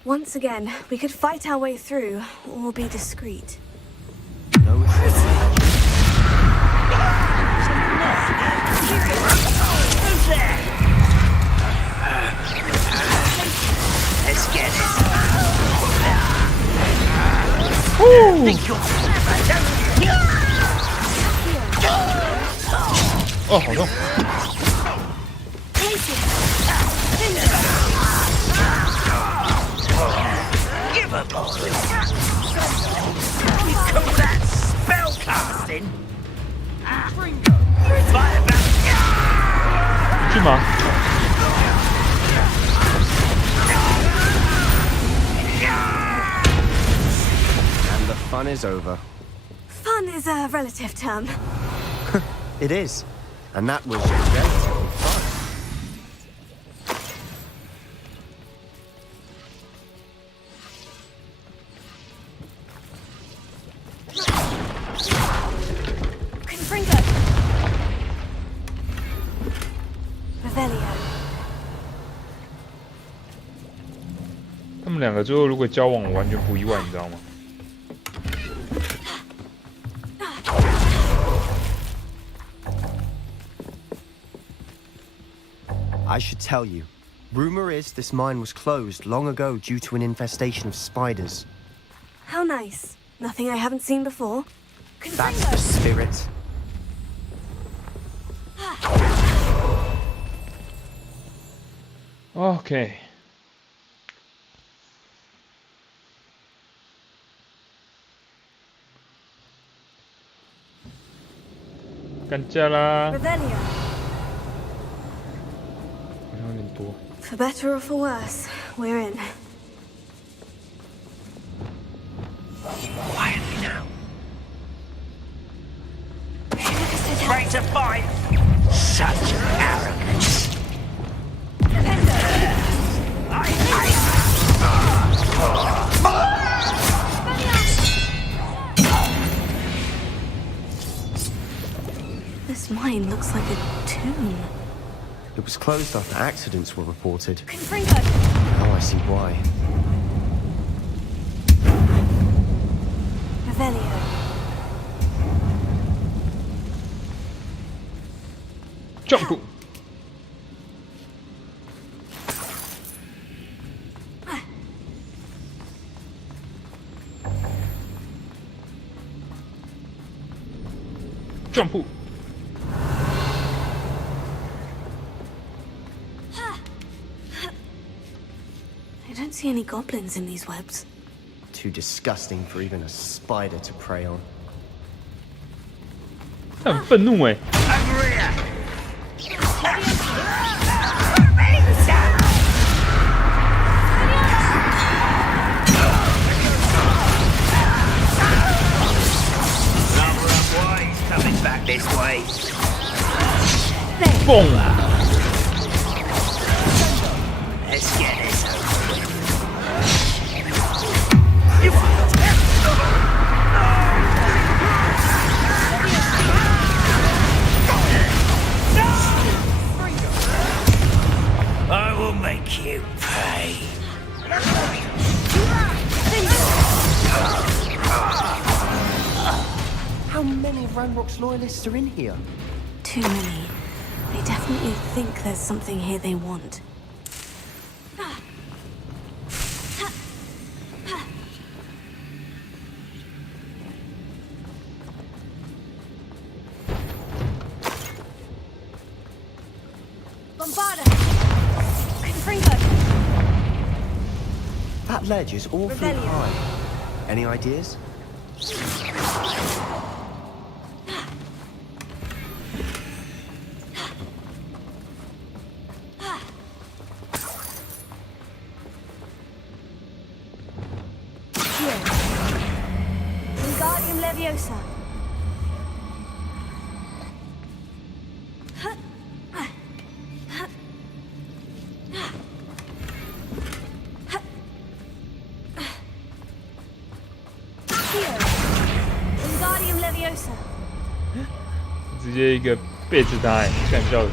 Once again, we could fight our way through, or be discreet. No Who's there? Let's get it. Oh， 好痛！ Give a boy. You call that spell casting? Fight about. 去吗？ And the fun is over. Fun is a relative term. It is. And that was relatively fun. Confringo. Revelio. 他们两个最后如果交往，我完全不意外，你知道吗？ I should tell you. Rumor is this mine was closed long ago due to an infestation of spiders. How nice. Nothing I haven't seen before. That's the spirit. OK。干架啦！ Revelio. 好像有点多。 For better or for worse, we're in. Quietly now. Ready to fight. Such arrogance. This mine looks like a tomb. It was closed after accidents were reported. Confringo! Now I see why. Revelio. Jump! 撞铺。I don't see any goblins in these webs. Too disgusting for even a spider to prey on. 他很愤怒哎。 Over here. Number of boys coming back this way. 蹦！ Let's get this over with. I will make you pay. How many Ranrock's loyalists are in here? Too many. They definitely think there's something here they want. Bombarda! Confringo! That ledge is awfully Rebellion. high. Any ideas? Here. Wingardium Leviosa. Here. Wingardium Leviosa. 直接一个背刺他哎，干笑死。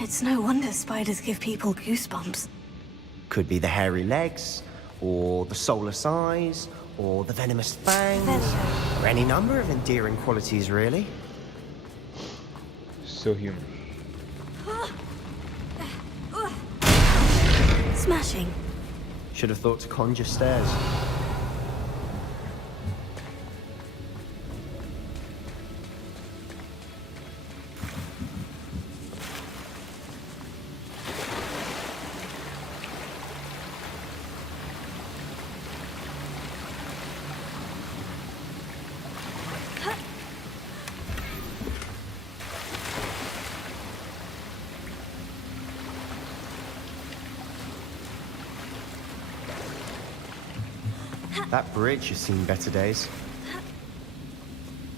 It's no wonder spiders give people goosebumps. Could be the hairy legs, or the soulless eyes, or the venomous fangs, Venom. or any number of endearing qualities, really. So human. Smashing. Should have thought to conjure stairs. That bridge has seen better days.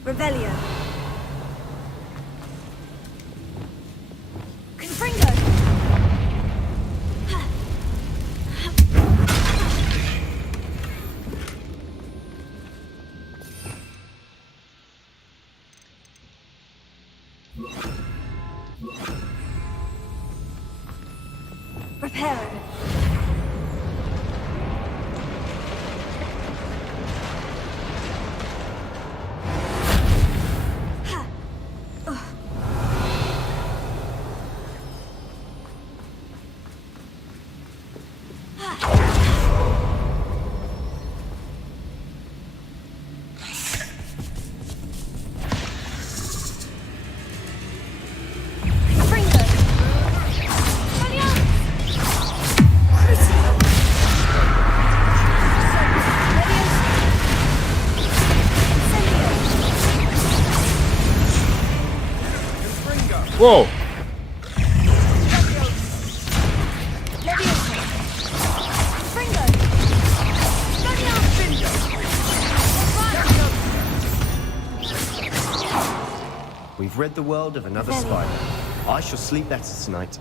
Revelio. Confringo. Reparo. Whoa! We've rid the world of another spider. I shall sleep better tonight.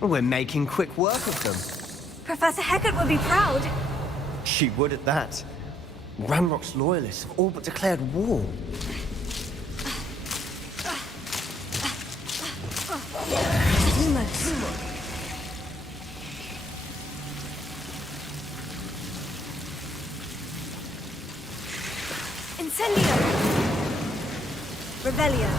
We're making quick work of them. Professor Hecat would be proud. She would at that. Ranrock's loyalists have all but declared war. Lumos. Incendio. Revelio.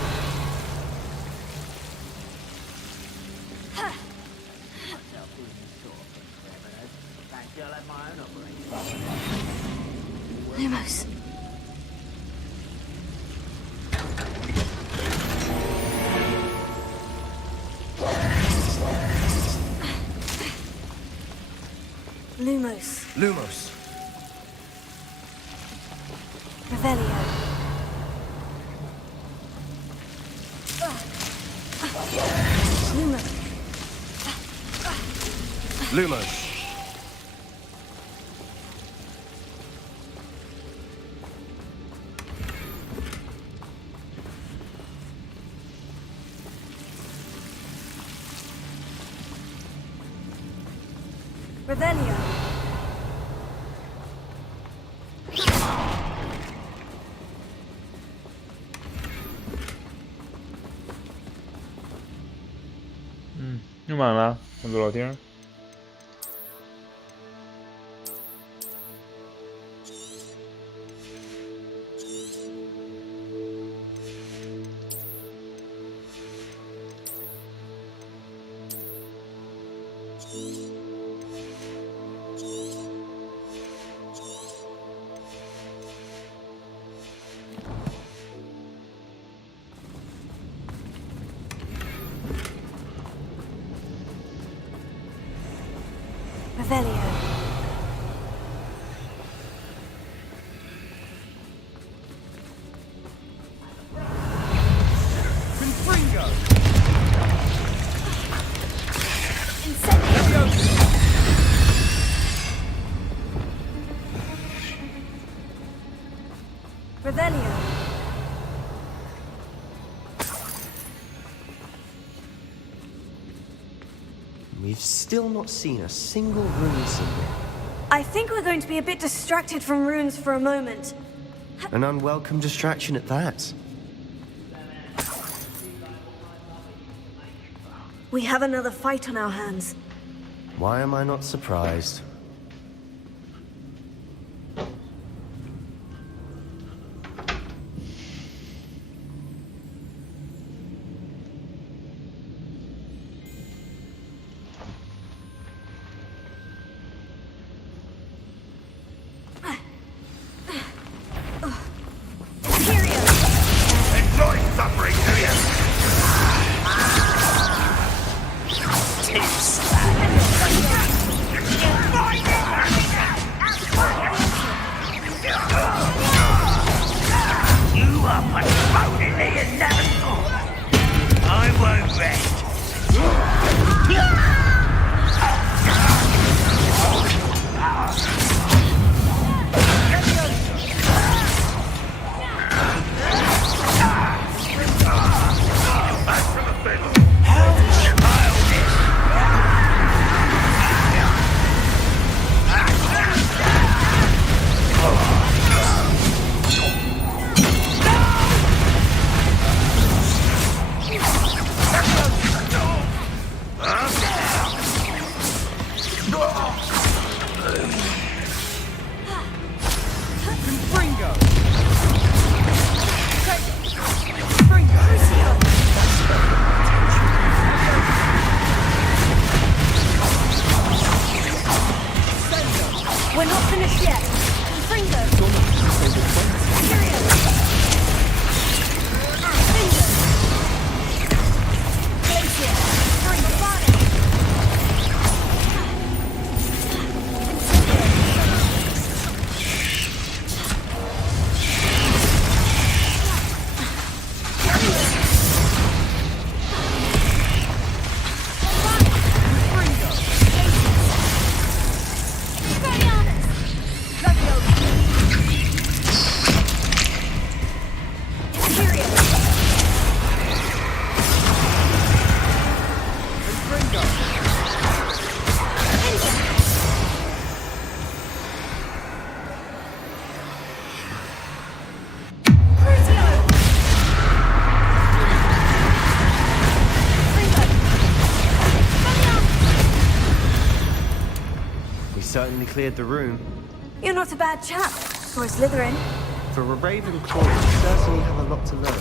Lumos. Lumos. Lumos. Revelio. Lumos. Lumos. Revelio. Mm, 用满了，很多聊天。Revelio. Confringo. Incendio. Revelio. We've still not seen a single rune symbol. I think we're going to be a bit distracted from runes for a moment. An unwelcome distraction at that. We have another fight on our hands. Why am I not surprised? Enjoy suffering, do you? You are postponing the inevitable. I won't rest. We're not finished yet. Confringo. Period. certainly cleared the room. You're not a bad chap for a Slytherin. For a Ravenclaw, you certainly have a lot to learn.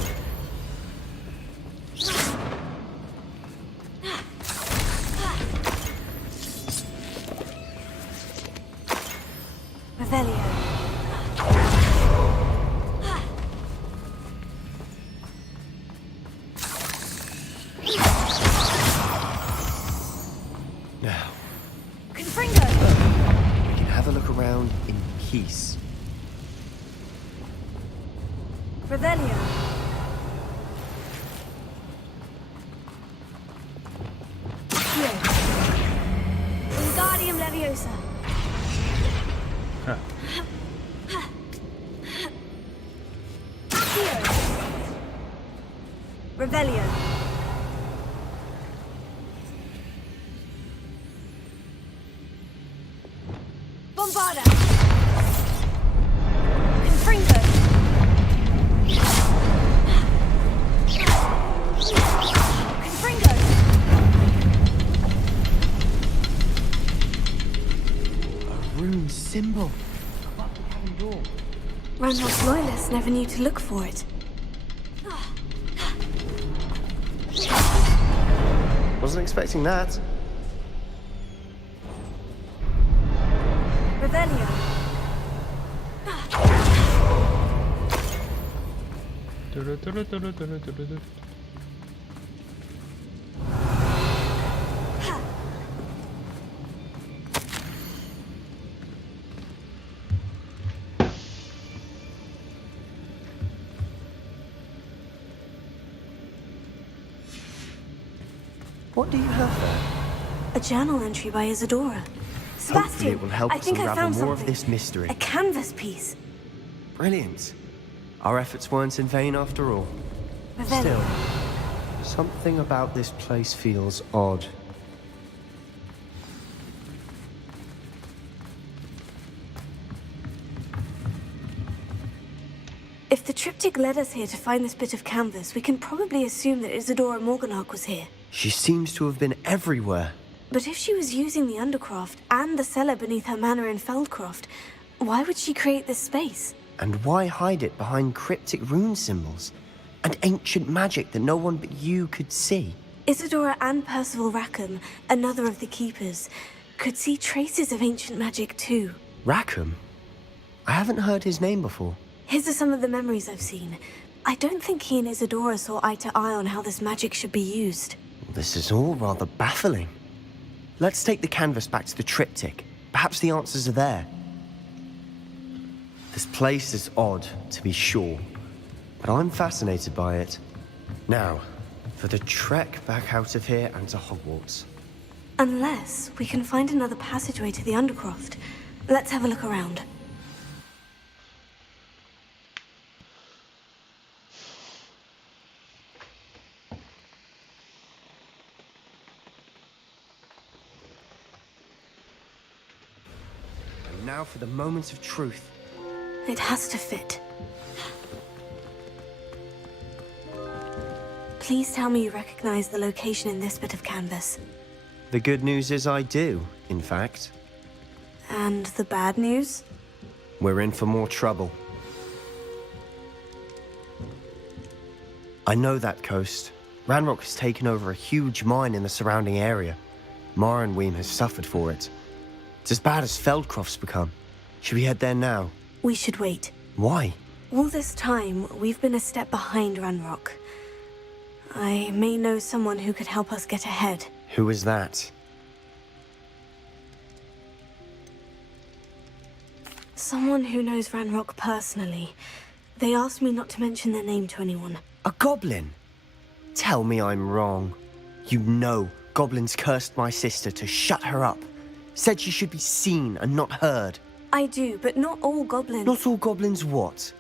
Revelio. Now, Confringo. we can have a look around in peace. Revelio. Here. Wingardium Leviosa. Huh. Here. Revelio. Bombarda. Confringo. Confringo. A rune symbol. Ranrock's loyalists never knew to look for it. Wasn't expecting that. Revelio. What do you have there? A journal entry by Isadora. Hopefully Sebastian, it will help I us think I unravel found more something. of this mystery. A canvas piece. Brilliant. Our efforts weren't in vain after all. Revelio. Still, something about this place feels odd. If the triptych led us here to find this bit of canvas, we can probably assume that Isadora Morganach was here. She seems to have been everywhere. But if she was using the Undercroft and the cellar beneath her manor in Feldcroft, why would she create this space? And why hide it behind cryptic rune symbols? And ancient magic that no one but you could see? Isadora and Percival Rackham, another of the Keepers, could see traces of ancient magic too. Rackham? I haven't heard his name before. His are some of the memories I've seen. I don't think he and Isadora saw eye to eye on how this magic should be used. This is all rather baffling. Let's take the canvas back to the triptych. Perhaps the answers are there. This place is odd, to be sure, but I'm fascinated by it. Now, for the trek back out of here and to Hogwarts. Unless we can find another passageway to the Undercroft. Let's have a look around. And now for the moment of truth. It has to fit. Please tell me you recognize the location in this bit of canvas. The good news is I do, in fact. And the bad news? We're in for more trouble. I know that coast. Ranrock has taken over a huge mine in the surrounding area. Mornweem has suffered for it. It's as bad as Feldcroft's become. Should we head there now? We should wait. Why? All this time, we've been a step behind Ranrock. I may know someone who could help us get ahead. Who is that? Someone who knows Ranrock personally. They asked me not to mention their name to anyone. A goblin? Tell me I'm wrong. You know goblins cursed my sister to shut her up. Said she should be seen and not heard. I do, but not all goblins. Not all goblins what?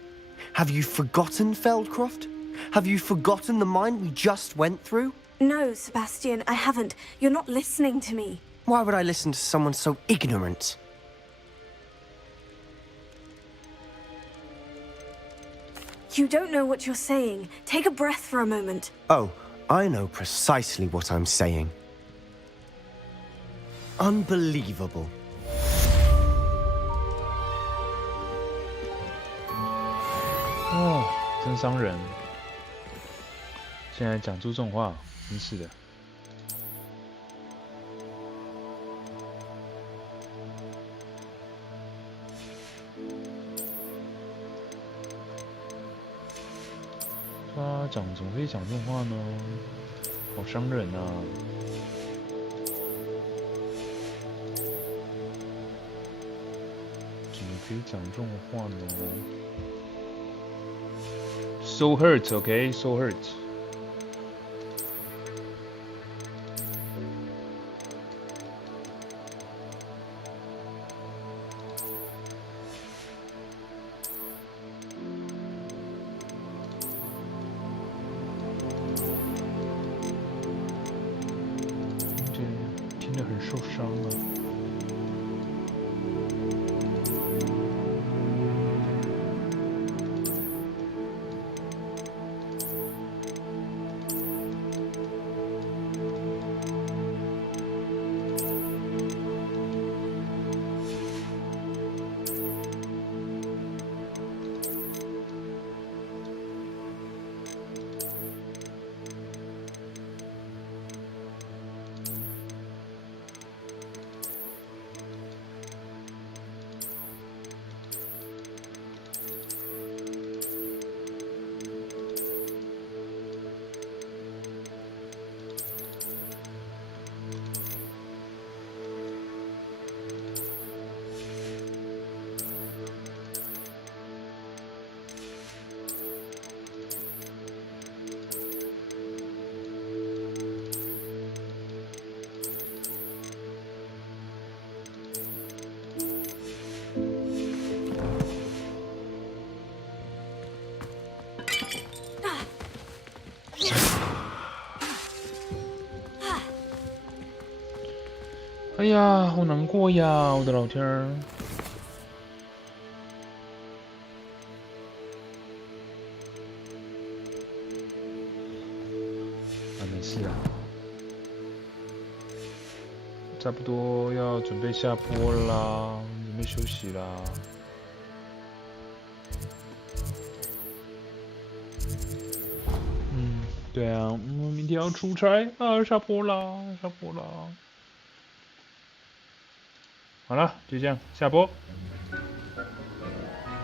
Have you forgotten Feldcroft? Have you forgotten the mine we just went through? No, Sebastian, I haven't. You're not listening to me. Why would I listen to someone so ignorant? You don't know what you're saying. Take a breath for a moment. Oh, I know precisely what I'm saying. Unbelievable. 欢商人，现在讲出这种话，真是的。他怎么可以讲这种话呢？好伤人啊！怎么可以讲这种话呢？So hurt, okay? So hurt. 听着很受伤啊。哎呀，好难过呀，我的老天儿！啊，没事啊，差不多要准备下坡了啦，准备休息啦。对啊，我们明天要出差啊，下坡啦，下坡啦。好了，就这样，下播。